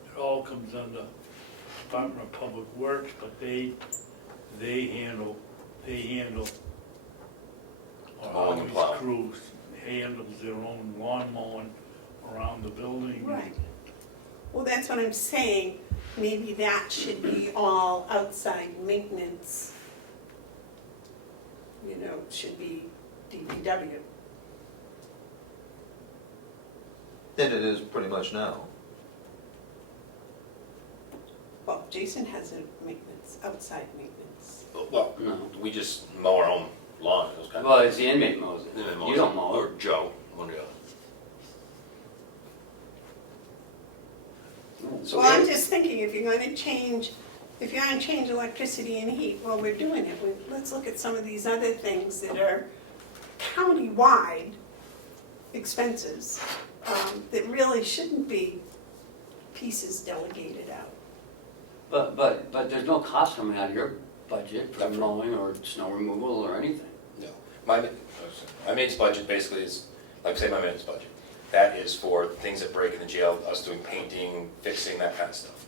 It all comes under Department of Public Works, but they handle or Mowing and these plowing. crews handles their own lawn mowing around the building. Right. Well, that's what I'm saying, maybe that should be all outside maintenance. You know, should be DPW. and it is pretty much now. Well, Jason has a maintenance, outside maintenance. Well, No. we just mow our own lawn, those kind of. Well, it's the inmate mows it. You don't mow Or it. Joe, one or the other. So Well, I'm we- just thinking, if you're gonna change electricity and heat, well, we're doing it. Let's look at some of these other things that are county-wide expenses, that really shouldn't be pieces delegated out. But there's no cost coming out of your budget for Not for- mowing or snow removal or anything. No, my maintenance budget basically is, like say my maintenance budget. That is for things that break in the jail, us doing painting, fixing, that kind of stuff,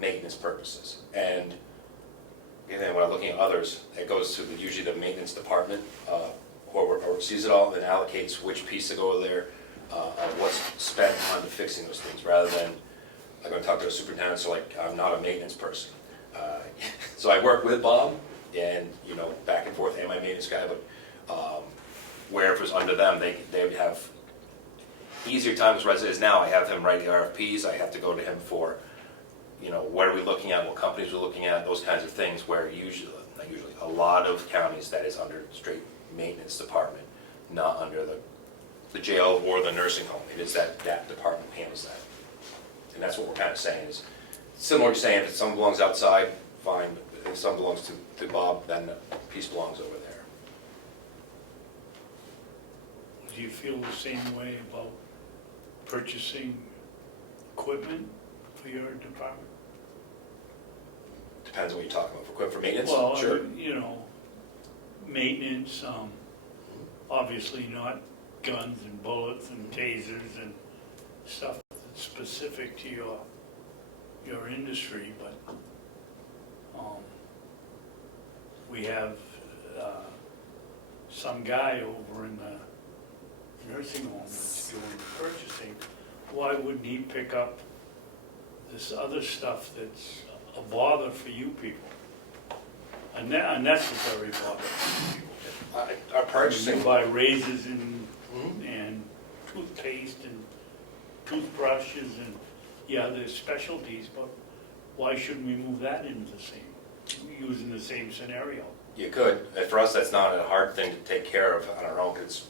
maintenance purposes. And then when I'm looking at others, it goes to usually the maintenance department, or sees it all and allocates which piece to go there, on what's spent on fixing those things, rather than, I'm gonna talk to a superintendent, so like, I'm not a maintenance person. So I work with Bob, and, you know, back and forth, and my maintenance guy, but where if it was under them, they would have easier times as it is now. I have him write the RFPs, I have to go to him for, you know, what are we looking at, what companies we're looking at, those kinds of things, where usually, not usually, a lot of counties that is under straight maintenance department, not under the jail or the nursing home. It is that department handles that. And that's what we're kind of saying is, similar to saying if something belongs outside, fine, but if something belongs to Bob, then the piece belongs over there. Do you feel the same way about purchasing equipment for your department? Depends on what you're talking about. For equipment for maintenance, Well, sure. you know, maintenance, obviously not guns and bullets and tasers and stuff that's specific to your industry, but we have some guy over in the nursing home that's doing purchasing. Why wouldn't he pick up this other stuff that's a bother for you people? Unnecessary bother for you people. Our You purchasing, buy razors and Mhm. and toothpaste and toothbrushes and, yeah, there's specialties, but why shouldn't we move that into the same, using the same scenario? you could. And for us, that's not a hard thing to take care of on our own, because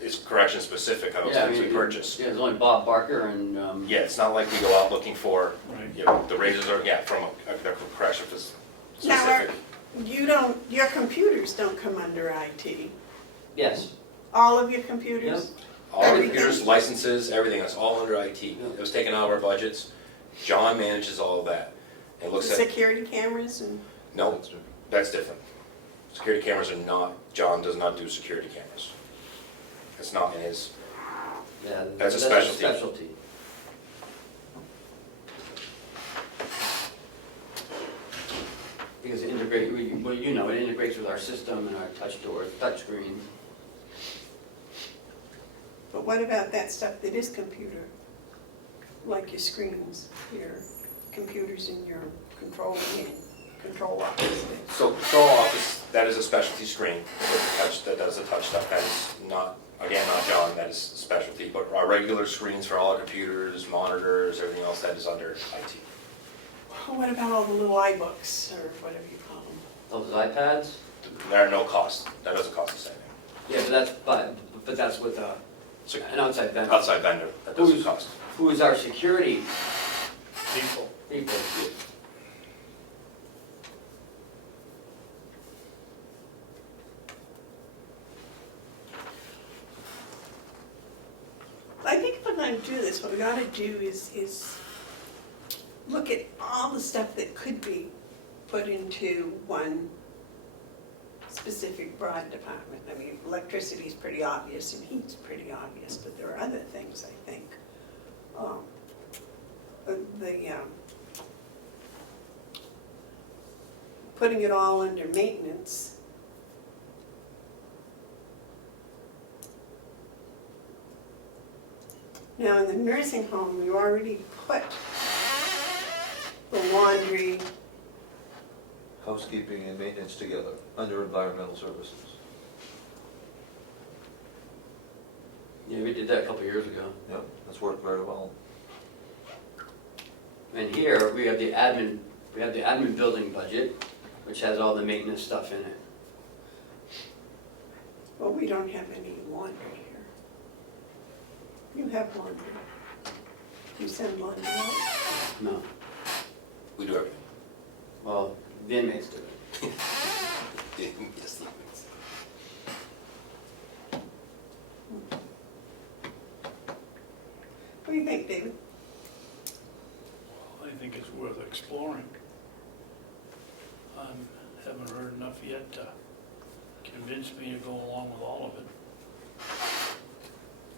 it's correction specific on those Yeah, I things we mean, purchase. Yeah, there's only Bob Barker and, Yeah, it's not like we go out looking for, Right. you know, the razors are, yeah, from a correction Now, specific. your computers don't come under IT. yes, All of your computers? All the Everything? computers, licenses, everything, that's all under IT. Yeah. It was taken out of our budgets. John manages all of that. And looks at, Security cameras and, no, that's different. Security cameras are not, John does not do security cameras. It's not in his, yeah. That's a specialty. specialty. Because it integrates, well, you know, it integrates with our system and our touch doors, touch screens. but what about that stuff that is computer? Like your screens, your computers in your control office? so control office, that is a specialty screen with the touch, that does the touch stuff. That is not, again, not John, that is a specialty. But our regular screens for all our computers, monitors, everything else, that is under IT. What about all the little iBooks or whatever you call them? Those iPads? There are no costs. That doesn't cost us anything. Yeah, but that's with So an outside vendor. outside vendor, that doesn't Who's- cost. Who is our security People, people? I think if we're going to do this, what we ought to do is look at all the stuff that could be put into one specific broad department. I mean, electricity is pretty obvious and heat's pretty obvious, but there are other things, I think. Putting it all under maintenance. Now, in the nursing home, you already put the laundry, Housekeeping and maintenance together, under environmental services. Yeah, we did that a couple years ago. Yep, that's worked very well. And here, we have the admin building budget, which has all the maintenance stuff in it. well, we don't have any laundry here. You have laundry. You send laundry out. No, We do everything. well, the inmates do it. Yes. What do you think, David? I think it's worth exploring. I haven't heard enough yet to convince me to go along with all of it.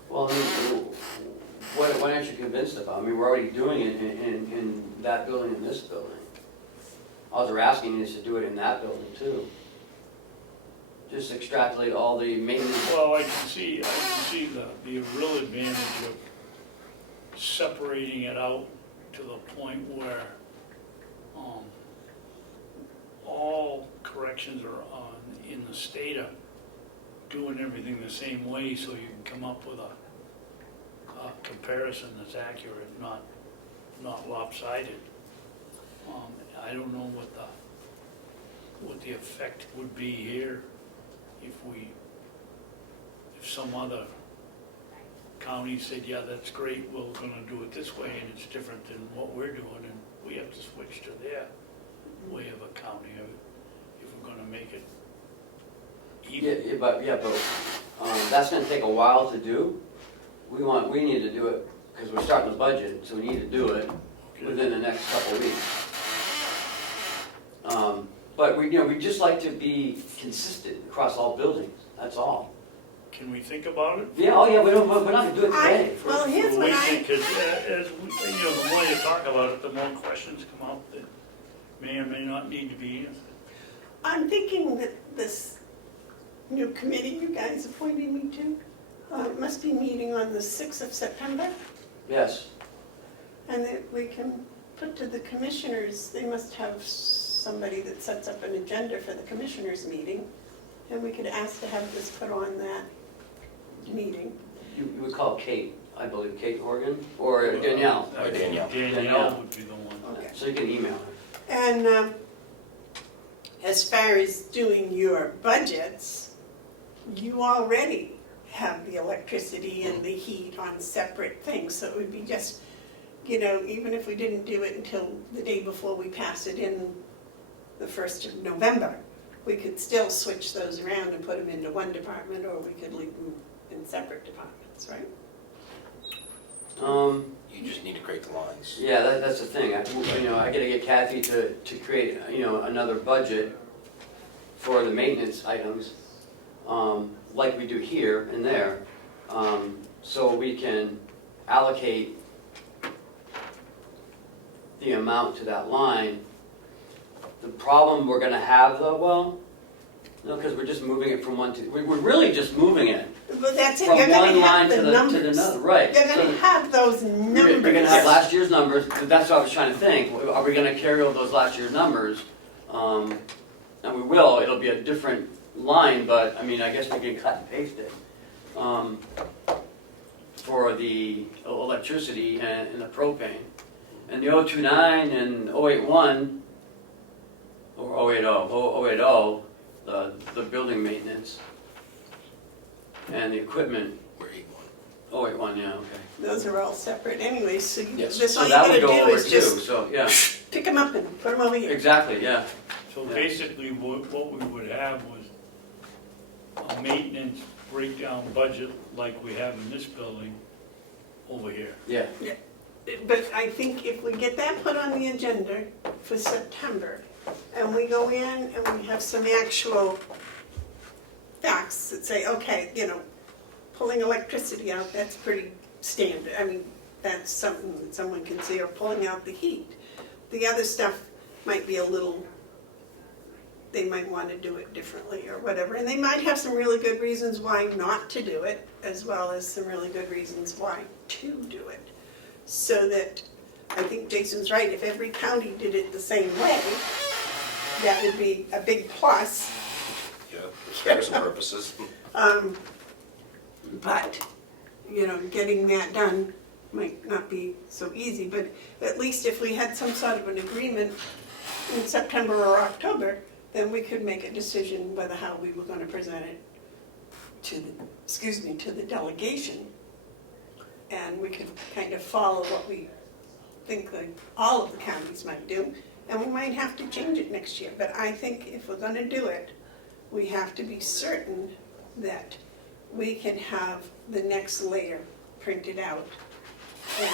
Well, I mean, why aren't you convinced of it? I mean, we're already doing it in that building and this building. All they're asking is to do it in that building too. Just extrapolate all the maintenance. Well, I can see the real advantage of separating it out to the point where all corrections are on, in the state are doing everything the same way, so you can come up with a comparison that's accurate, not lopsided. I don't know what the effect would be here if some other county said, yeah, that's great, we're gonna do it this way, and it's different than what we're doing, and we have to switch to their way of accounting if we're gonna make it even. But that's gonna take a while to do. We need to do it, because we're starting the budget, so we need to do it within the next couple of weeks. But we just like to be consistent across all buildings, that's all. Can we think about it? Yeah, oh yeah, we're not gonna do it today. Well, here's what Because as we, the more you talk about it, the more questions come up that may or may not need to be answered. I'm thinking that this new committee you guys appointed me to must be meeting on the 6th of September, Yes, and that we can put to the commissioners, they must have somebody that sets up an agenda for the commissioners' meeting, and we could ask to have this put on that meeting. You would call Kate, I believe, Kate Horgan, or Danielle. Or Danielle. Danielle would be the one. Okay. So you can email her. And as far as doing your budgets, you already have the electricity and the heat on separate things, so it would be just, you know, even if we didn't do it until the day before we pass it in the 1st of November, we could still switch those around and put them into one department, or we could leave them in separate departments, right? You just need to create the lines. Yeah, that's the thing. I gotta get Kathy to create, another budget for the maintenance items, like we do here and there, so we can allocate the amount to that line. The problem we're gonna have though, because we're just moving it from one to, we're really just moving it But that's it, from you're one gonna line have to the the numbers. another, right. You're So gonna have those We're numbers. gonna have last year's numbers, that's what I was trying to think, are we gonna carry over those last year's numbers? And we will, it'll be a different line, but, I guess we can cut and paste it. For the electricity and the propane. And the 029 and 081, or 080, the building maintenance, and the equipment, We're 8-1. 081, yeah, okay. Those are all separate anyways, so Yes. this all So you that would gotta go do over is too, just so, yeah, pick them up and put them over here. exactly, yeah. So Yeah. basically, what we would have was a maintenance breakdown budget like we have in this building over here. Yeah, But I think if we get that put on the agenda for September, and we go in and we have some actual facts that say, okay, pulling electricity out, that's pretty standard. That's something that someone can see, or pulling out the heat. The other stuff might be a little, they might want to do it differently or whatever. And they might have some really good reasons why not to do it, as well as some really good reasons why to do it. So that, I think Jason's right, if every county did it the same way, that would be a big plus. Yeah, for comparison purposes. But, getting that done might not be so easy, but at least if we had some sort of an agreement in September or October, then we could make a decision whether how we were gonna present it to the delegation. And we could kind of follow what we think all of the counties might do, and we might have to change it next year. But I think if we're gonna do it, we have to be certain that we can have the next layer printed out and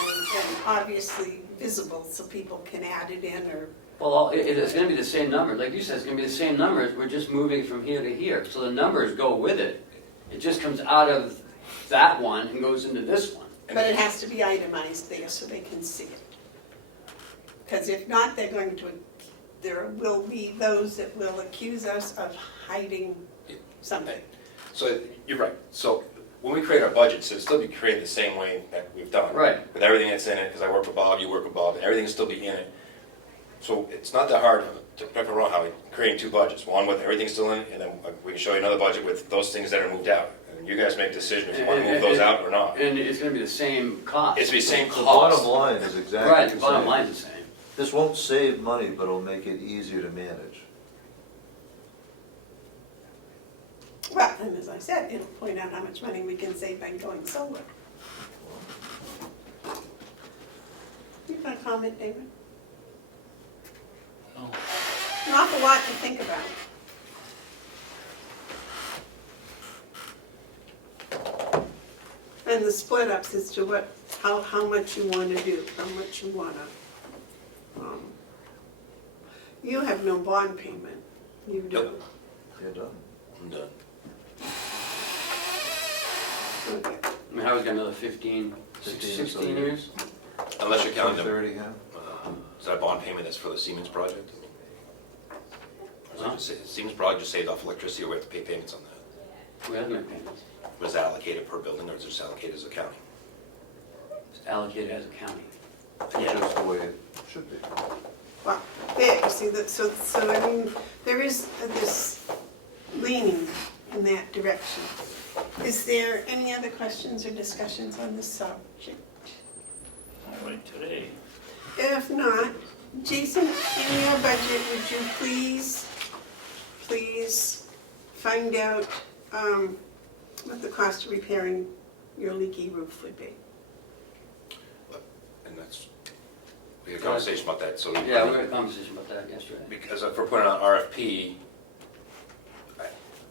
obviously visible so people can add it in or. well, it's gonna be the same number, like you said, it's gonna be the same numbers, we're just moving from here to here, so the numbers go with it. It just comes out of that one and goes into this one. But it has to be itemized there so they can see it. Because if not, there will be those that will accuse us of hiding something. So you're right. So when we create our budgets, it'll still be created the same way that we've done. Right. With everything that's in it, because I work with Bob, you work with Bob, and everything will still be in it. So it's not that hard to correct me wrong, how we're creating two budgets. One with everything still in it, and then we can show you another budget with those things that are moved out. And you guys make a decision if you want to move those out or not. And it's gonna be the same cost. It's the same The cost. bottom line is exactly Right, the the bottom same. line's the same. This won't save money, but it'll make it easier to manage. Well, and as I said, it'll point out how much money we can save by going solar. You got a comment, David? No. An awful lot to think about. And the split ups as to how much you want to do, how much you want to. You have no bond payment, you do. Nope. You're done. I'm done. Okay. I was got another 15, 15 or 16 so years. Unless you're counting them. 30, yeah. Is that a bond payment that's for the Siemens project? Or is it Huh? just Siemens project just saved off electricity, or we have to pay payments on that? We have no payments. Was that allocated per building, or is it just allocated as a county? It's allocated as a county. Just the way it should be. Well, there, you see, so there is this leaning in that direction. Is there any other questions or discussions on this subject? All right, today. If not, Jason, in your budget, would you please find out what the cost of repairing your leaky roof would be? And that's, we had a conversation about that, so. Yeah, we had a conversation about that yesterday. Because if we're putting on RFP,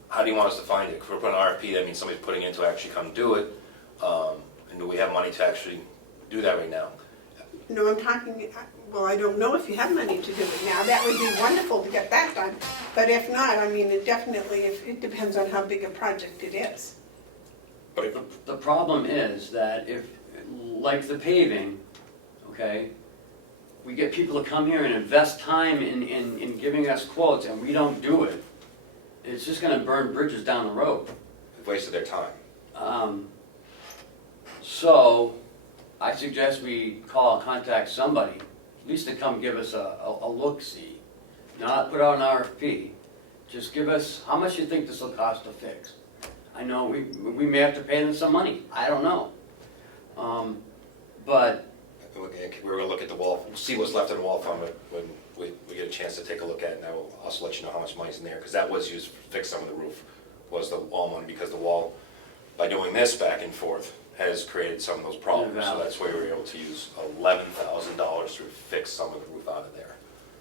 how do you want us to find it? If we're putting an RFP, that means somebody's putting in to actually come do it. And do we have money to actually do that right now? No, I'm talking, well, I don't know if you have money to do it now. That would be wonderful to get that done. But if not, I mean, it definitely, it depends on how big a project it is. But if, The problem is that if, like the paving, okay, we get people to come here and invest time in giving us quotes and we don't do it, it's just gonna burn bridges down the road. we've wasted their time. So, I suggest we contact somebody, at least to come give us a look-see, not put out an RFP. Just give us, how much you think this will cost to fix? I know we may have to pay them some money, I don't know. But, We're gonna look at the wall, see what's left in the wall fund when we get a chance to take a look at it, and I will also let you know how much money's in there, because that was used to fix some of the roof, was the wall money, because the wall, by doing this back and forth, has created some of those problems, so that's why we were able to use $11,000 to fix some of the roof out of there.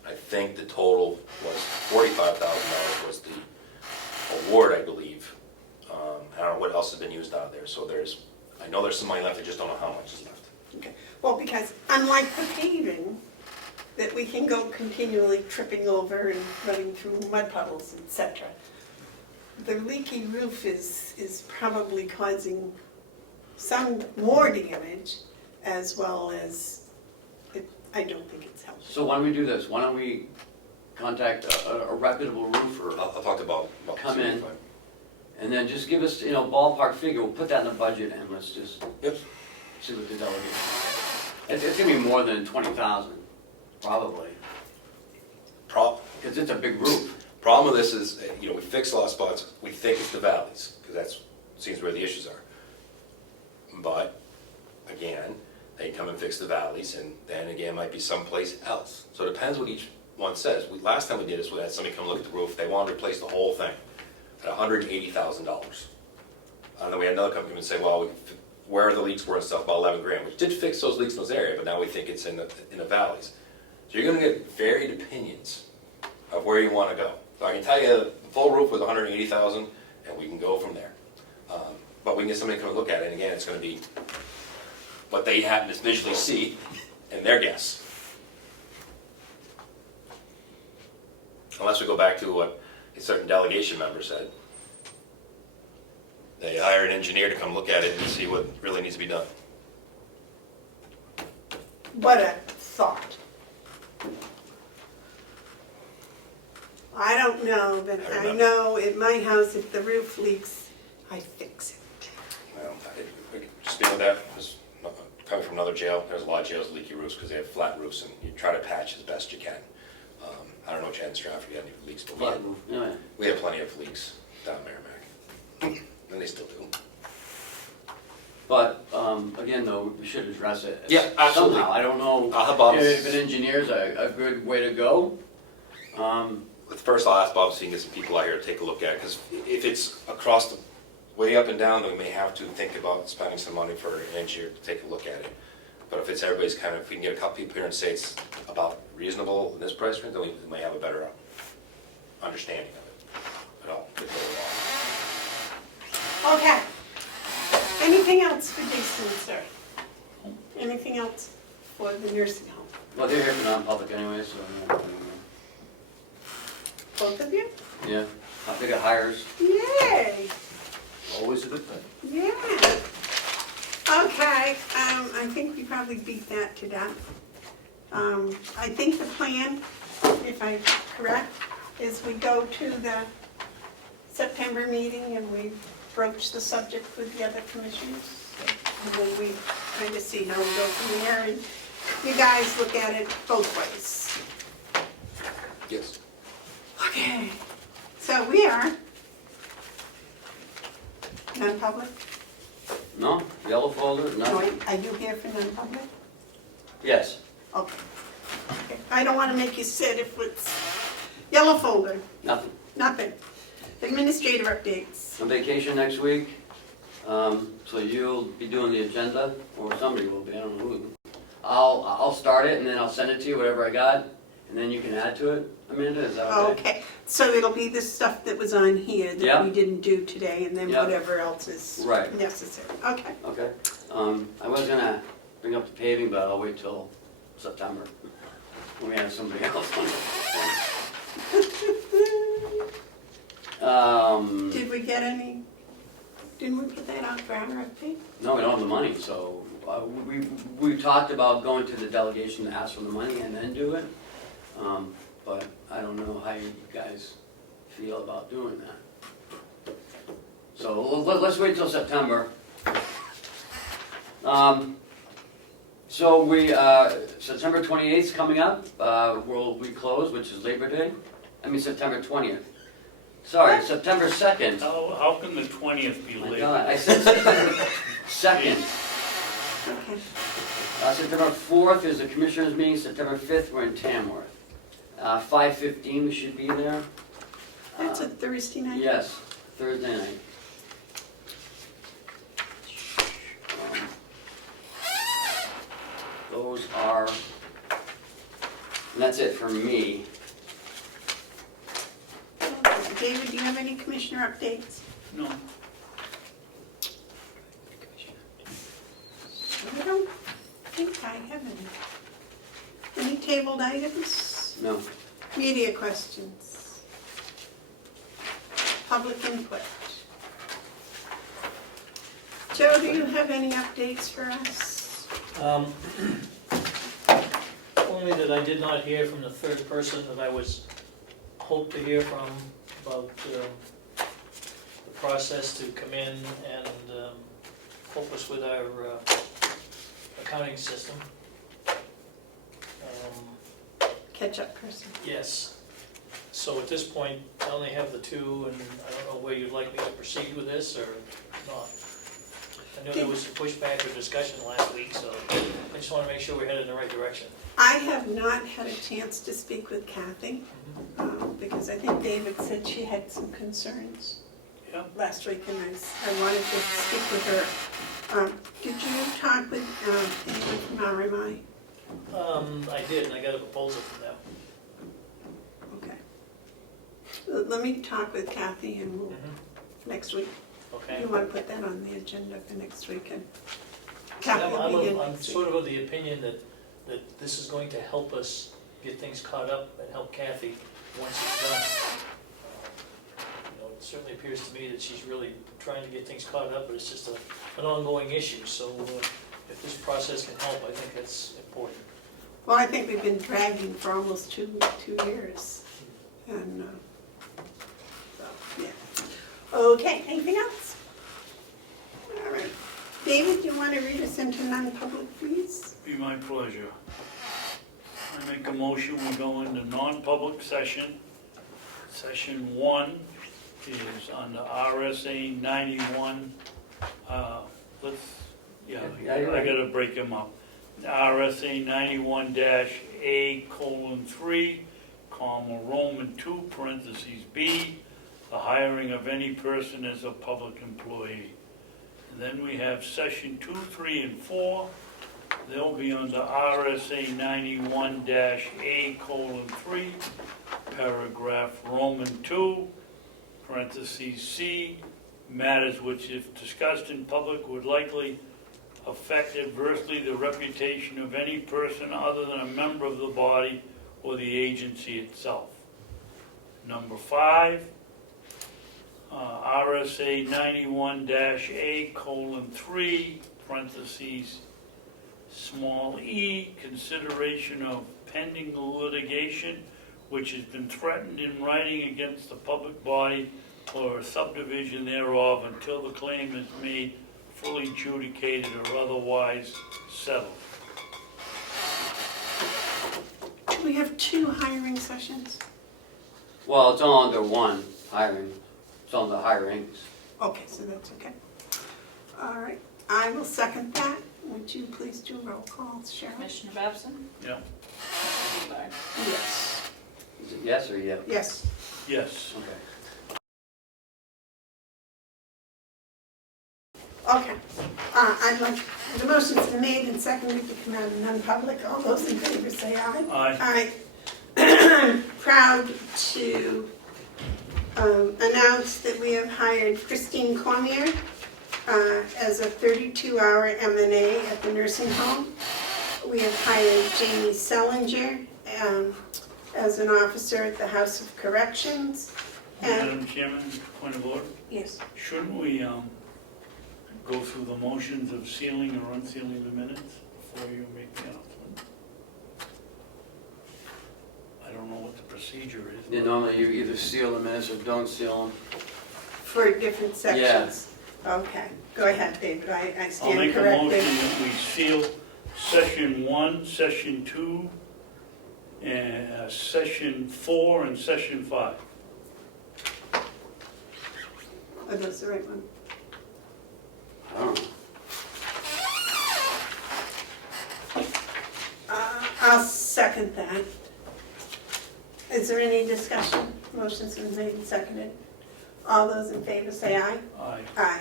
I think the total was $45,000 was the award, I believe. I don't know what else has been used out of there, so I know there's some money left, I just don't know how much is left. Okay. Well, because unlike the paving, that we can go continually tripping over and running through mud puddles, etc. The leaky roof is probably causing some more damage, as well as, I don't think it's helpful. so why don't we do this? Why don't we contact a reputable roofer? I'll talk to Bob. Come in. And then just give us, ballpark figure, we'll put that in the budget and let's just Yep. see what the delegation. It's gonna be more than 20,000, probably, because it's a big roof. Problem with this is, we fix a lot of spots, we think it's the valleys, because that's, seems where the issues are. But, again, they come and fix the valleys, and then again, might be someplace else. So it depends what each one says. Last time we did this, we had somebody come look at the roof, they wanted to replace the whole thing at $180,000. And then we had another company come and say, well, where the leaks were and stuff, about 11 grand, which did fix those leaks in those areas, but now we think it's in the valleys. So you're gonna get varied opinions of where you wanna go. So I can tell you, the full roof was 180,000, and we can go from there. But we can get somebody to come and look at it, and again, it's gonna be what they happen to visually see and their guess. Unless we go back to what a certain delegation member said. They hire an engineer to come look at it and see what really needs to be done. What a thought. I don't know, but I know at my house, if the roof leaks, I fix it. Well, just deal with that, because coming from another jail, there's a lot of jails with leaky roofs because they have flat roofs, and you try to patch as best you can. I don't know what you had in Stratford, you had any leaks, but Flat roof, yeah. we had plenty of leaks down Merrimack. And they still do. But, again, though, we should address it. Yeah, absolutely. Somehow, I don't know I'll have Bob. if an engineer's a good way to go. First, I'll ask Bob so he can get some people out here to take a look at it, because if it's across the, way up and down, then we may have to think about spending some money for an engineer to take a look at it. But if it's everybody's kind of, if we can get a couple people here and say it's about reasonable in this price range, then we may have a better understanding of it. But I'll get it all. Okay. Anything else for Jason, sir? Anything else for the nursing home? Well, they're here for non-public anyway, so, Both of you? yeah, I think it hires. Yay! Always a good thing. Yeah. Okay, I think we probably beat that to death. I think the plan, if I'm correct, is we go to the September meeting and we broach the subject with the other commissioners. And then we kind of see how we go from there, and you guys look at it both ways. Yes. Okay, so we are Non-public? No, yellow folder, No, nothing? are you here for non-public? Yes, Okay. Okay. I don't want to make you sit if it's yellow folder, nothing. nothing. Administrator updates. On vacation next week, so you'll be doing the agenda, or somebody will be, I don't know who. I'll start it and then I'll send it to you, whatever I got, and then you can add to it. Amanda, is that okay? Okay, so it'll be the stuff that was on here that Yeah. we didn't do today, and then Yeah. whatever else is Right. necessary. Okay. Okay. I was gonna bring up the paving, but I'll wait till September, when we have somebody else on it. Did we get any, didn't we put that out for RFP? No, we don't have the money, so we talked about going to the delegation to ask for the money and then do it. But I don't know how you guys feel about doing that. So let's wait till September. So September 28th is coming up, we close, which is Labor Day. I mean September 20th. Sorry, September 2nd. How can the 20th be My late? God, I said September 2nd. Okay. September 4th is the commissioners meeting, September 5th we're in Tamworth. 5:15 we should be there. That's a Thursday night? Yes, Thursday night. Those are, and that's it for me. Okay. David, do you have any commissioner updates? No. I don't think I have any. Any tabled items? No. Media questions? Public input? Joe, do you have any updates for us? Only that I did not hear from the third person that I was hoped to hear from about the process to come in and help us with our accounting system. Catch-up person. Yes. So at this point, I only have the two, and I don't know where you'd like me to proceed with this or not. I know there was some pushback or discussion last week, so I just want to make sure we're headed in the right direction. I have not had a chance to speak with Kathy, because I think David said she had some concerns Yeah. last week, and I wanted to speak with her. Did you talk with anyone from RMI? I did, and I got a proposal from them. Okay. Let me talk with Kathy and we'll, next week. Okay? You want to put that on the agenda for next week, and Kathy I'm will be in I'm next sort week. of the opinion that this is going to help us get things caught up and help Kathy once it's done. It certainly appears to me that she's really trying to get things caught up, but it's just an ongoing issue. So if this process can help, I think that's important. Well, I think we've been dragging for almost two years, and so, yeah. Okay, anything else? All right. David, do you want to read us into non-public, please? Be my pleasure. I make a motion, we go into non-public session. Session 1 is under RSA 91, I gotta break them up. RSA 91-A:3, Roman 2, parentheses B, the hiring of any person as a public employee. And then we have session 2, 3, and 4. They'll be under RSA 91-A:3, paragraph Roman 2, parentheses C, matters which if discussed in public would likely affect adversely the reputation of any person other than a member of the body or the agency itself. Number 5, RSA 91-A:3, parentheses small e, consideration of pending litigation which has been threatened in writing against the public body or a subdivision thereof until the claim is made fully adjudicated or otherwise settled. Do we have 2 hiring sessions? Well, it's all under one, hiring. It's on the hirings. Okay, so that's okay. All right, I will second that. Would you please do roll call, Sharon? Commissioner Babson? Yeah. Commissioner Bevard? Yes. Is it yes or yeah? Yes. Yes. Okay. Okay. I'd like, the motion's been made and seconded to come out of non-public. All those in favor say aye. Aye. I'm proud to announce that we have hired Christine Cormier as a 32-hour M&A at the nursing home. We have hired Jamie Sellinger as an officer at the House of Corrections. And, Madam Chairman, point of order. yes, Shouldn't we go through the motions of sealing or unsealing the minutes before you make the announcement? I don't know what the procedure is. Yeah, normally you either seal the minutes or don't seal them. for different sections. Okay, go ahead, David, I I'll stand make a corrected. motion that we seal session 1, session 2, and session 4, and session 5. Are those the right one? I don't know. I'll second that. Is there any discussion? Motion's been made and seconded. All those in favor say aye. Aye. Aye.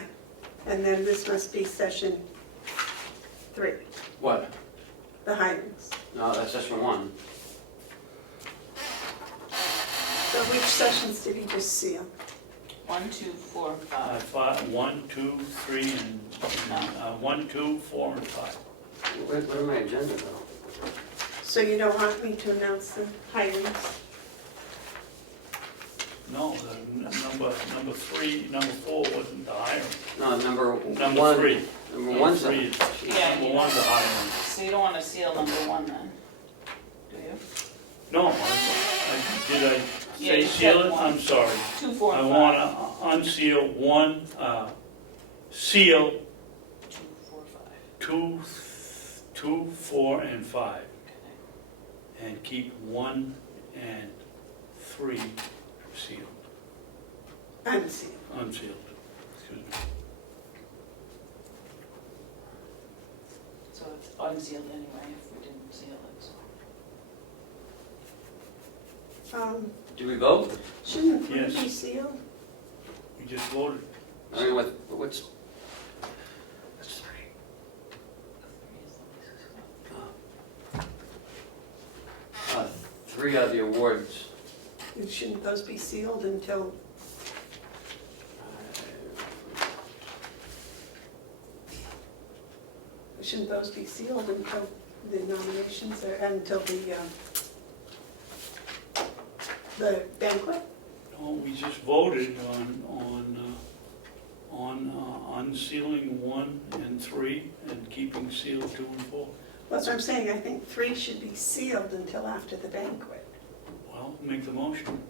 And then this must be session 3, What? the hirings. No, that's session 1. So which sessions did he just seal? 1, 2, 4, 5. 1, 2, 3, and 1, 2, 4, and 5. Where my agenda though? So you don't want me to announce the hirings? No, the number 3, number 4 wasn't the hiring. No, number Number 1. 3. Number 1's Number 3 the, is, Yeah, number you 1's the hiring. So you don't want to seal number 1 then, do you? No, did I Yeah, say you seal said it? 1. I'm sorry. 2, 4, I and 5. want to unseal 1, seal 2, 4, 5. 2, 4, and 5, Okay. and keep 1 and 3 sealed, Unsealed. unsealed, excuse me. So it's unsealed anyway if we didn't seal it, so. do we vote? Shouldn't 3 Yes. be sealed? We just voted. I mean, what's, Three is the least. 3 are the awards. And shouldn't those be sealed until, shouldn't those be sealed until the nominations are, until the banquet? No, we just voted on unsealing 1 and 3 and keeping sealed 2 and 4. That's what I'm saying, I think 3 should be sealed until after the banquet. Well, make the motion.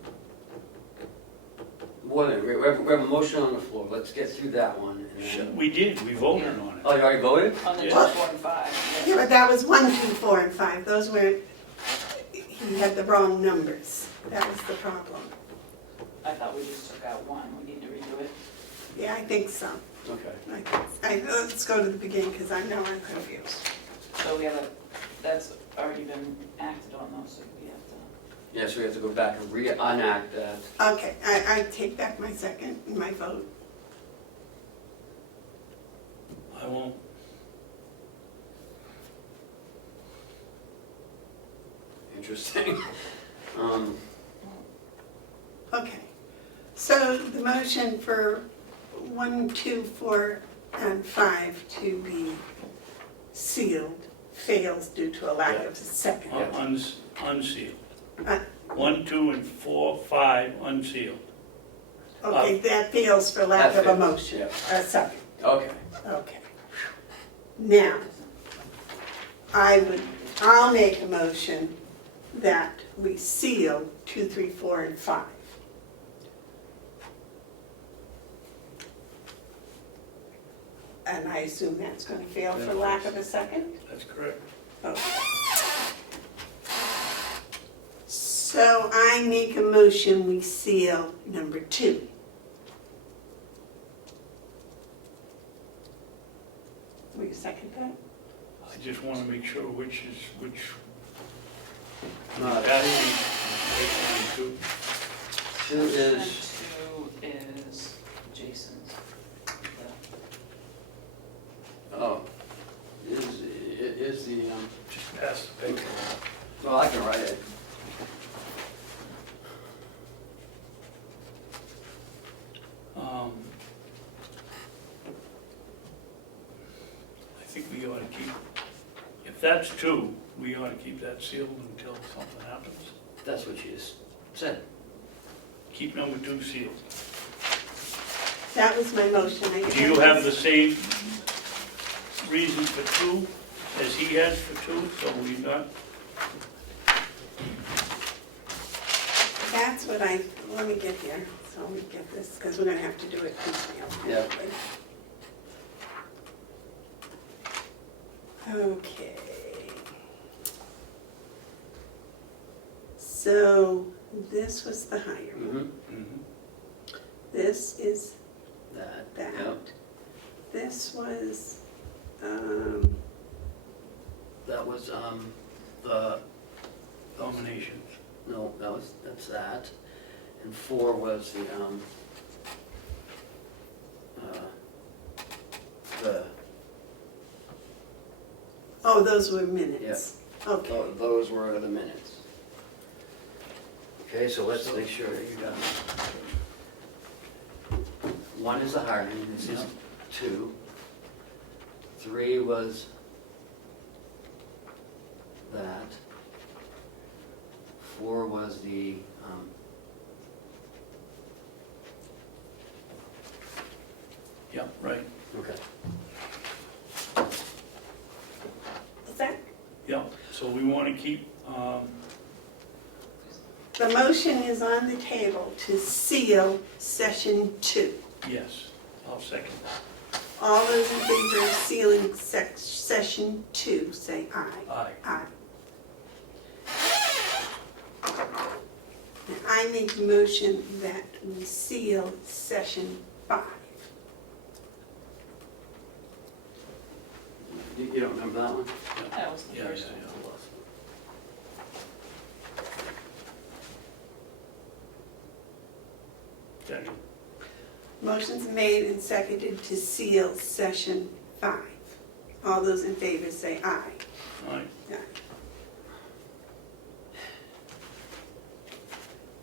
Well, then, we have a motion on the floor. Let's get through that one. And then... We did, we voted on it. Oh, you already voted? On the 2, Yeah. 4, and 5. Yeah, but that was 1, 2, 4, and 5, those were, he had the wrong numbers, that was the problem. I thought we just took out 1, we need to redo it. Yeah, I think so. Okay. Let's go to the beginning, because I know I'm confused. So we have that's already been acted on though, so we have to. Yeah, so we have to go back and re-enact that. Okay, I take back my second, my vote. I won't. Interesting. Okay, so the motion for 1, 2, 4, and 5 to be sealed fails due to a lack of a second. Unsealed. Uh, 1, 2, and 4, 5 unsealed. Okay, that fails for lack of a That fails, motion, yeah. a second, Okay. okay. Now, I'll make a motion that we seal 2, 3, 4, and 5. And I assume that's going to fail for lack of a second? That's correct. Okay. So I make a motion, we seal number 2. Will you second that? I just wanna make sure which is which. No, That's two. Two is, Motion two is Jason's. oh, is the, Just pass the paper. well, I can write it. I think we ought to keep, if that's two, we ought to keep that sealed until something happens. That's what she just said. Keep number two sealed. That was my motion. Do you have the same reason for two as he has for two, so we not? That's what let me get here, so we get this, because we're gonna have to do it piecemeal. Yeah. Okay. So this was the higher one. Mm-hmm. This is That, that. yep. This was, That was, the, Nominations. no, that's that. And 4 was the, oh, those were minutes. Okay. those were the minutes. Okay, so let's make sure that you got it. 1 is the hiring, this is 2. 3 was that. 4 was the, Yeah, right. okay. Is that, Yeah, so we want to keep, the motion is on the table to seal session 2. yes, I'll second that. All those in favor of sealing session 2, say aye. Aye. Aye. Now, I make a motion that we seal session 5. You don't remember that one? That was the Yeah, first yeah, one. yeah. Second. Motion's made and seconded to seal session 5. All those in favor say aye. Aye. Aye.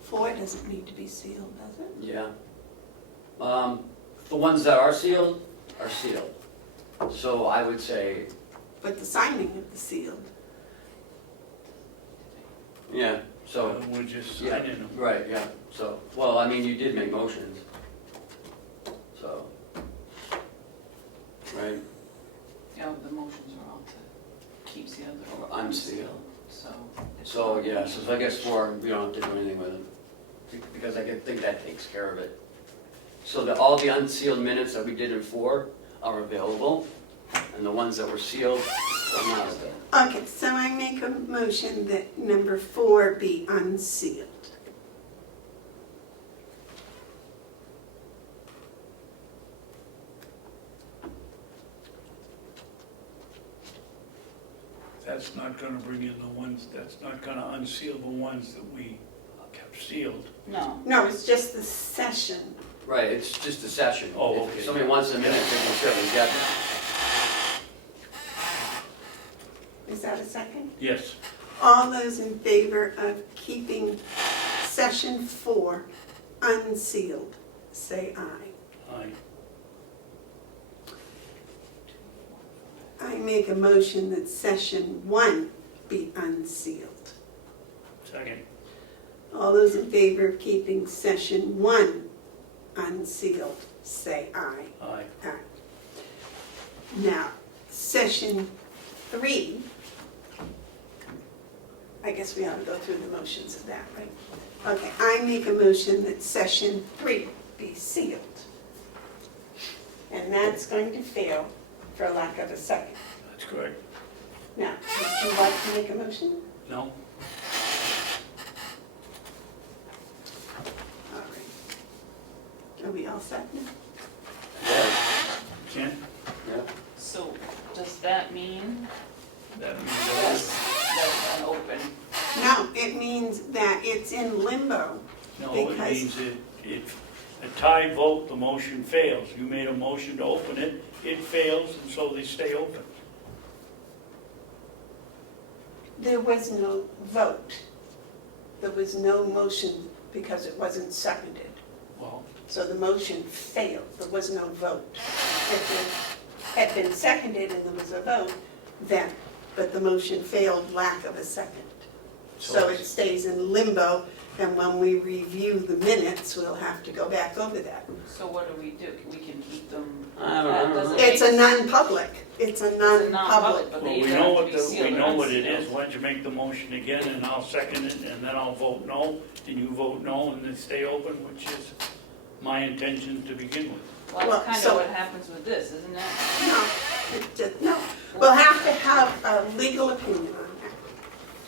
4 doesn't need to be sealed, does it? Yeah. The ones that are sealed. So I would say, But the signing of the sealed. yeah, so, We're just yeah, signing them. right, yeah, so, well, I mean, you did make motions. So, right, Yeah, the motions are all to keep sealed or unsealed. So. So, yeah, so I guess 4, we don't have to do anything with them, because I think that takes care of it. So that all the unsealed minutes that we did in 4 are available, and the ones that were sealed are not available. Okay, so I make a motion that number 4 be unsealed. That's not gonna bring in the ones, that's not gonna unseal the ones that we kept sealed. No, No, it's just the session. Right, it's just a session. Oh, If okay. somebody wants a minute, they can certainly get them. Is that a second? Yes. All those in favor of keeping session 4 unsealed, say aye. Aye. I make a motion that session 1 be unsealed. Second. All those in favor of keeping session 1 unsealed, say aye. Aye. Aye. Now, session 3, I guess we ought to go through the motions of that, right? Okay, I make a motion that session 3 be sealed. And that's going to fail for lack of a second. That's correct. Now, would you like to make a motion? No? All right. Are we all set now? Yeah, Ken? yeah. so That means That's an open. No, it means that it's in limbo. no, it Because- means if a tie vote, the motion fails. You made a motion to open it, it fails, and so they stay open. There was no vote. There was no motion because it wasn't seconded. Well, So the motion failed. There was no vote. If it had been seconded and there was a vote, then, but the motion failed lack of a second. So it stays in limbo, and when we review the minutes, we'll have to go back over that. So what do? We can keep them. I don't know. It's a non-public. It's a It's a non-public. but well, they we either know have to be sealed we or know what it unsealed. is. Why don't you make the motion again, and I'll second it, and then I'll vote no, then you vote no, and they stay open, which is my intention to begin with. Well, Well, that's kind so- of what happens with this, isn't it? No. We'll have to have a legal opinion on that.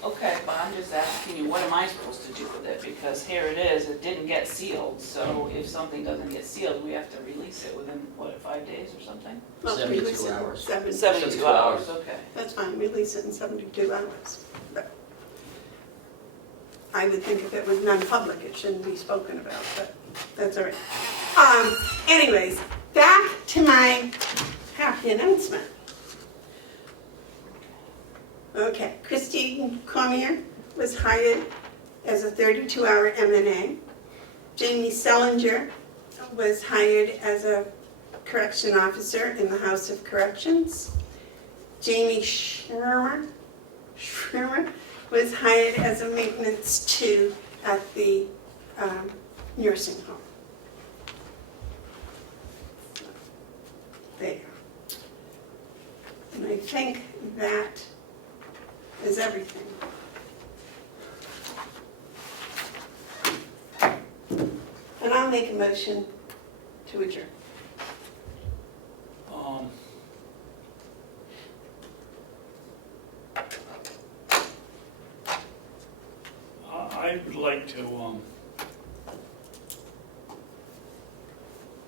Okay, but I'm just asking you, what am I supposed to do with it? Because here it is, it didn't get sealed, so if something doesn't get sealed, we have to release it within, what, 5 days or something? Well, 72 release it in hours. 72 hours, okay. That's fine, release it in 72 hours. But I would think if it was non-public, it shouldn't be spoken about, but that's all right. Anyways, back to my happy announcement. Okay, Christine Comeau was hired as a 32-hour M&A. Jamie Sellinger was hired as a correction officer in the House of Corrections. Jamie Schirmer was hired as a maintenance 2 at the nursing home. There. And I think that is everything. And I'll make a motion to adjourn. I would like to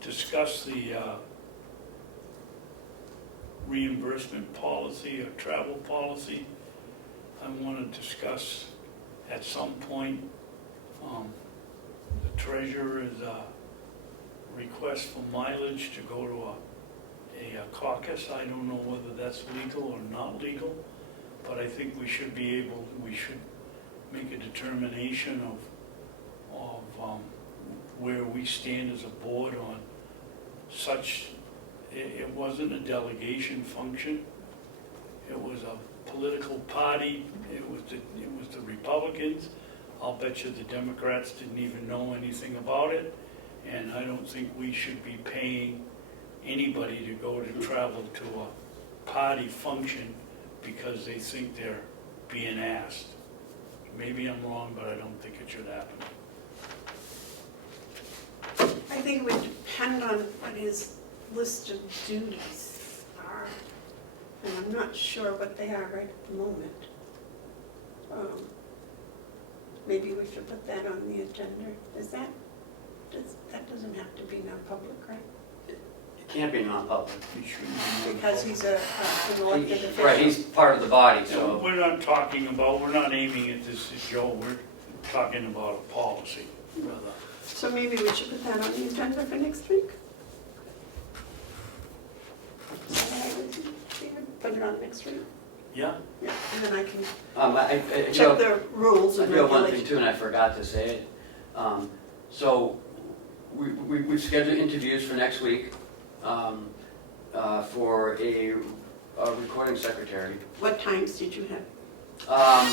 discuss the reimbursement policy or travel policy. I want to discuss at some point the treasurer's request for mileage to go to a caucus. I don't know whether that's legal or not legal, but I think we should make a determination of where we stand as a board on such. It wasn't a delegation function. It was a political party. It was the Republicans. I'll bet you the Democrats didn't even know anything about it, and I don't think we should be paying anybody to go to travel to a party function because they think they're being asked. Maybe I'm wrong, but I don't think it should happen. I think it would depend on what his list of duties are, and I'm not sure what they are right at the moment. Maybe we should put that on the agenda. That doesn't have to be non-public, right? It can't be non-public. We shouldn't. Because he's an elected official. Right, he's part of the body, So so. we're not aiming at this as Joe, we're talking about a policy, rather. So maybe we should put that on the agenda for next week? Is that all right with you, David? Put it on next week? Yeah? Yeah, and then I can I check do the rules I and do have one thing regulations. too, and I forgot to say it. So we've scheduled interviews for next week for a recording secretary. What times did you have? I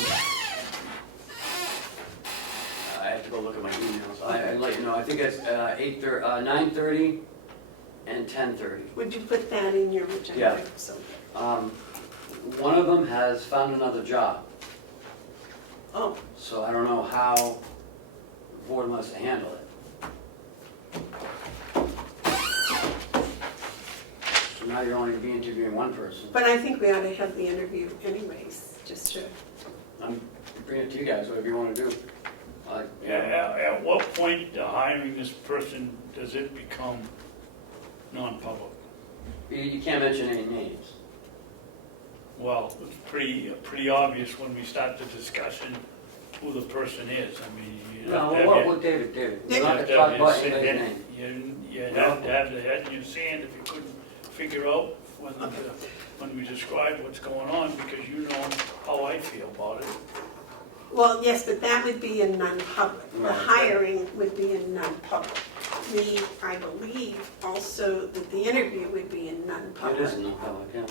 have to go look at my emails. I'll let you know. I think it's 9:30 and 10:30. Would you put that in your agenda? Yeah. So, One of them has found another job, oh, so I don't know how the board wants to handle it. So now you're only going to be interviewing one person. but I think we ought to have the interview anyways, just to, I'm bringing it to you guys, whatever you want to do. At what point hiring this person, does it become non-public? You can't mention any names. Well, it's pretty obvious when we start the discussion who the person is. I mean, you have to have No, your- what, David, you we're not have gonna to talk have your about head- anybody's name. You have to have the head in your sand if you couldn't figure out when we describe what's going on, because you know how I feel about it. Well, yes, but that would be in non-public. The Right. hiring would be in non-public. I believe also that the interview would be in It non-public. is no public, yeah.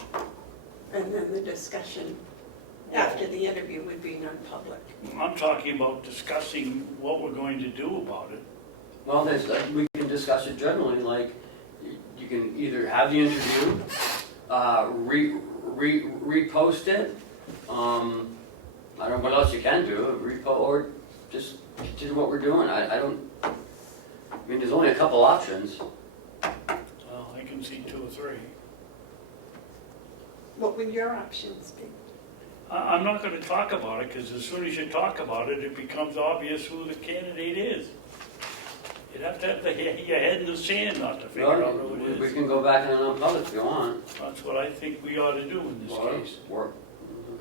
And then the discussion after the interview would be non-public. I'm talking about discussing what we're going to do about it. Well, we can discuss it generally, like, you can either have the interview, repost it, I don't know what else you can do, or just continue what we're doing, I mean, there's only a couple options. Well, I can see 2 or 3. What would your options be? I'm not gonna talk about it, because as soon as you talk about it, it becomes obvious who the candidate is. You'd have to have your head in the sand not to figure out who it We is. can go back in non-public if you want. That's what I think we ought to do in this case. Work,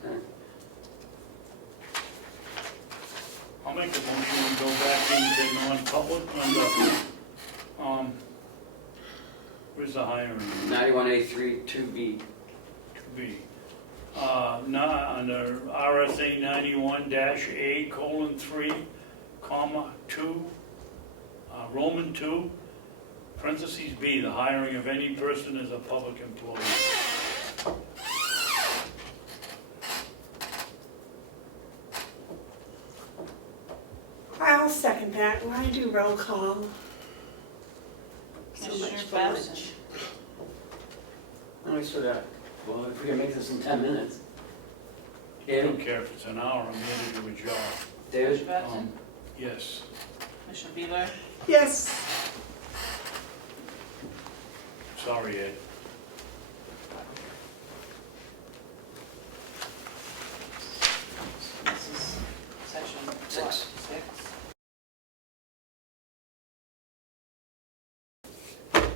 okay. I'll make a motion, we go back into non-public under, where's the hiring? 91A3 2B. To be. Under RSA 91-A:3, comma, 2, Roman 2, parentheses B, the hiring of any person as a public employee. I'll second that. Why do roll call? So Commissioner much for Babson. lunch. Let me sort that. Well, if we can make this in 10 minutes. I don't David? care if it's an hour, I'm here to do a job. David? Commissioner Babson? Yes. Commissioner Bevard? Yes. Sorry, Ed. This is section what? 6. 6?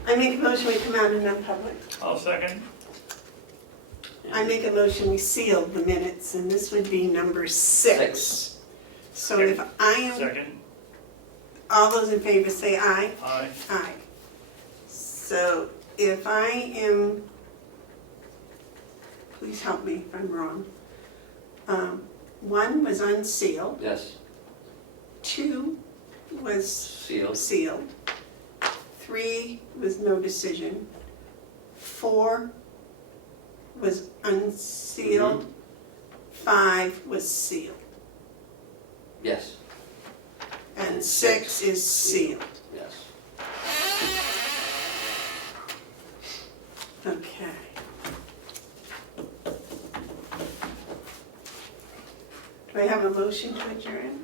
I make a motion we come out in non-public. I'll second. I make a motion we seal the minutes, and this would be number 6. So if I am, Second. all those in favor say aye. Aye. Aye. So if I am, please help me if I'm wrong. 1 was unsealed, Yes, 2 was sealed. sealed, 3 was no decision, 4 was unsealed, 5 was sealed, Yes, and 6 is sealed. yes. Okay. Do I have a motion to adjourn?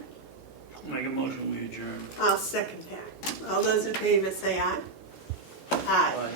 Make a motion, we adjourn. I'll second that. All those in favor say aye. Aye. Aye.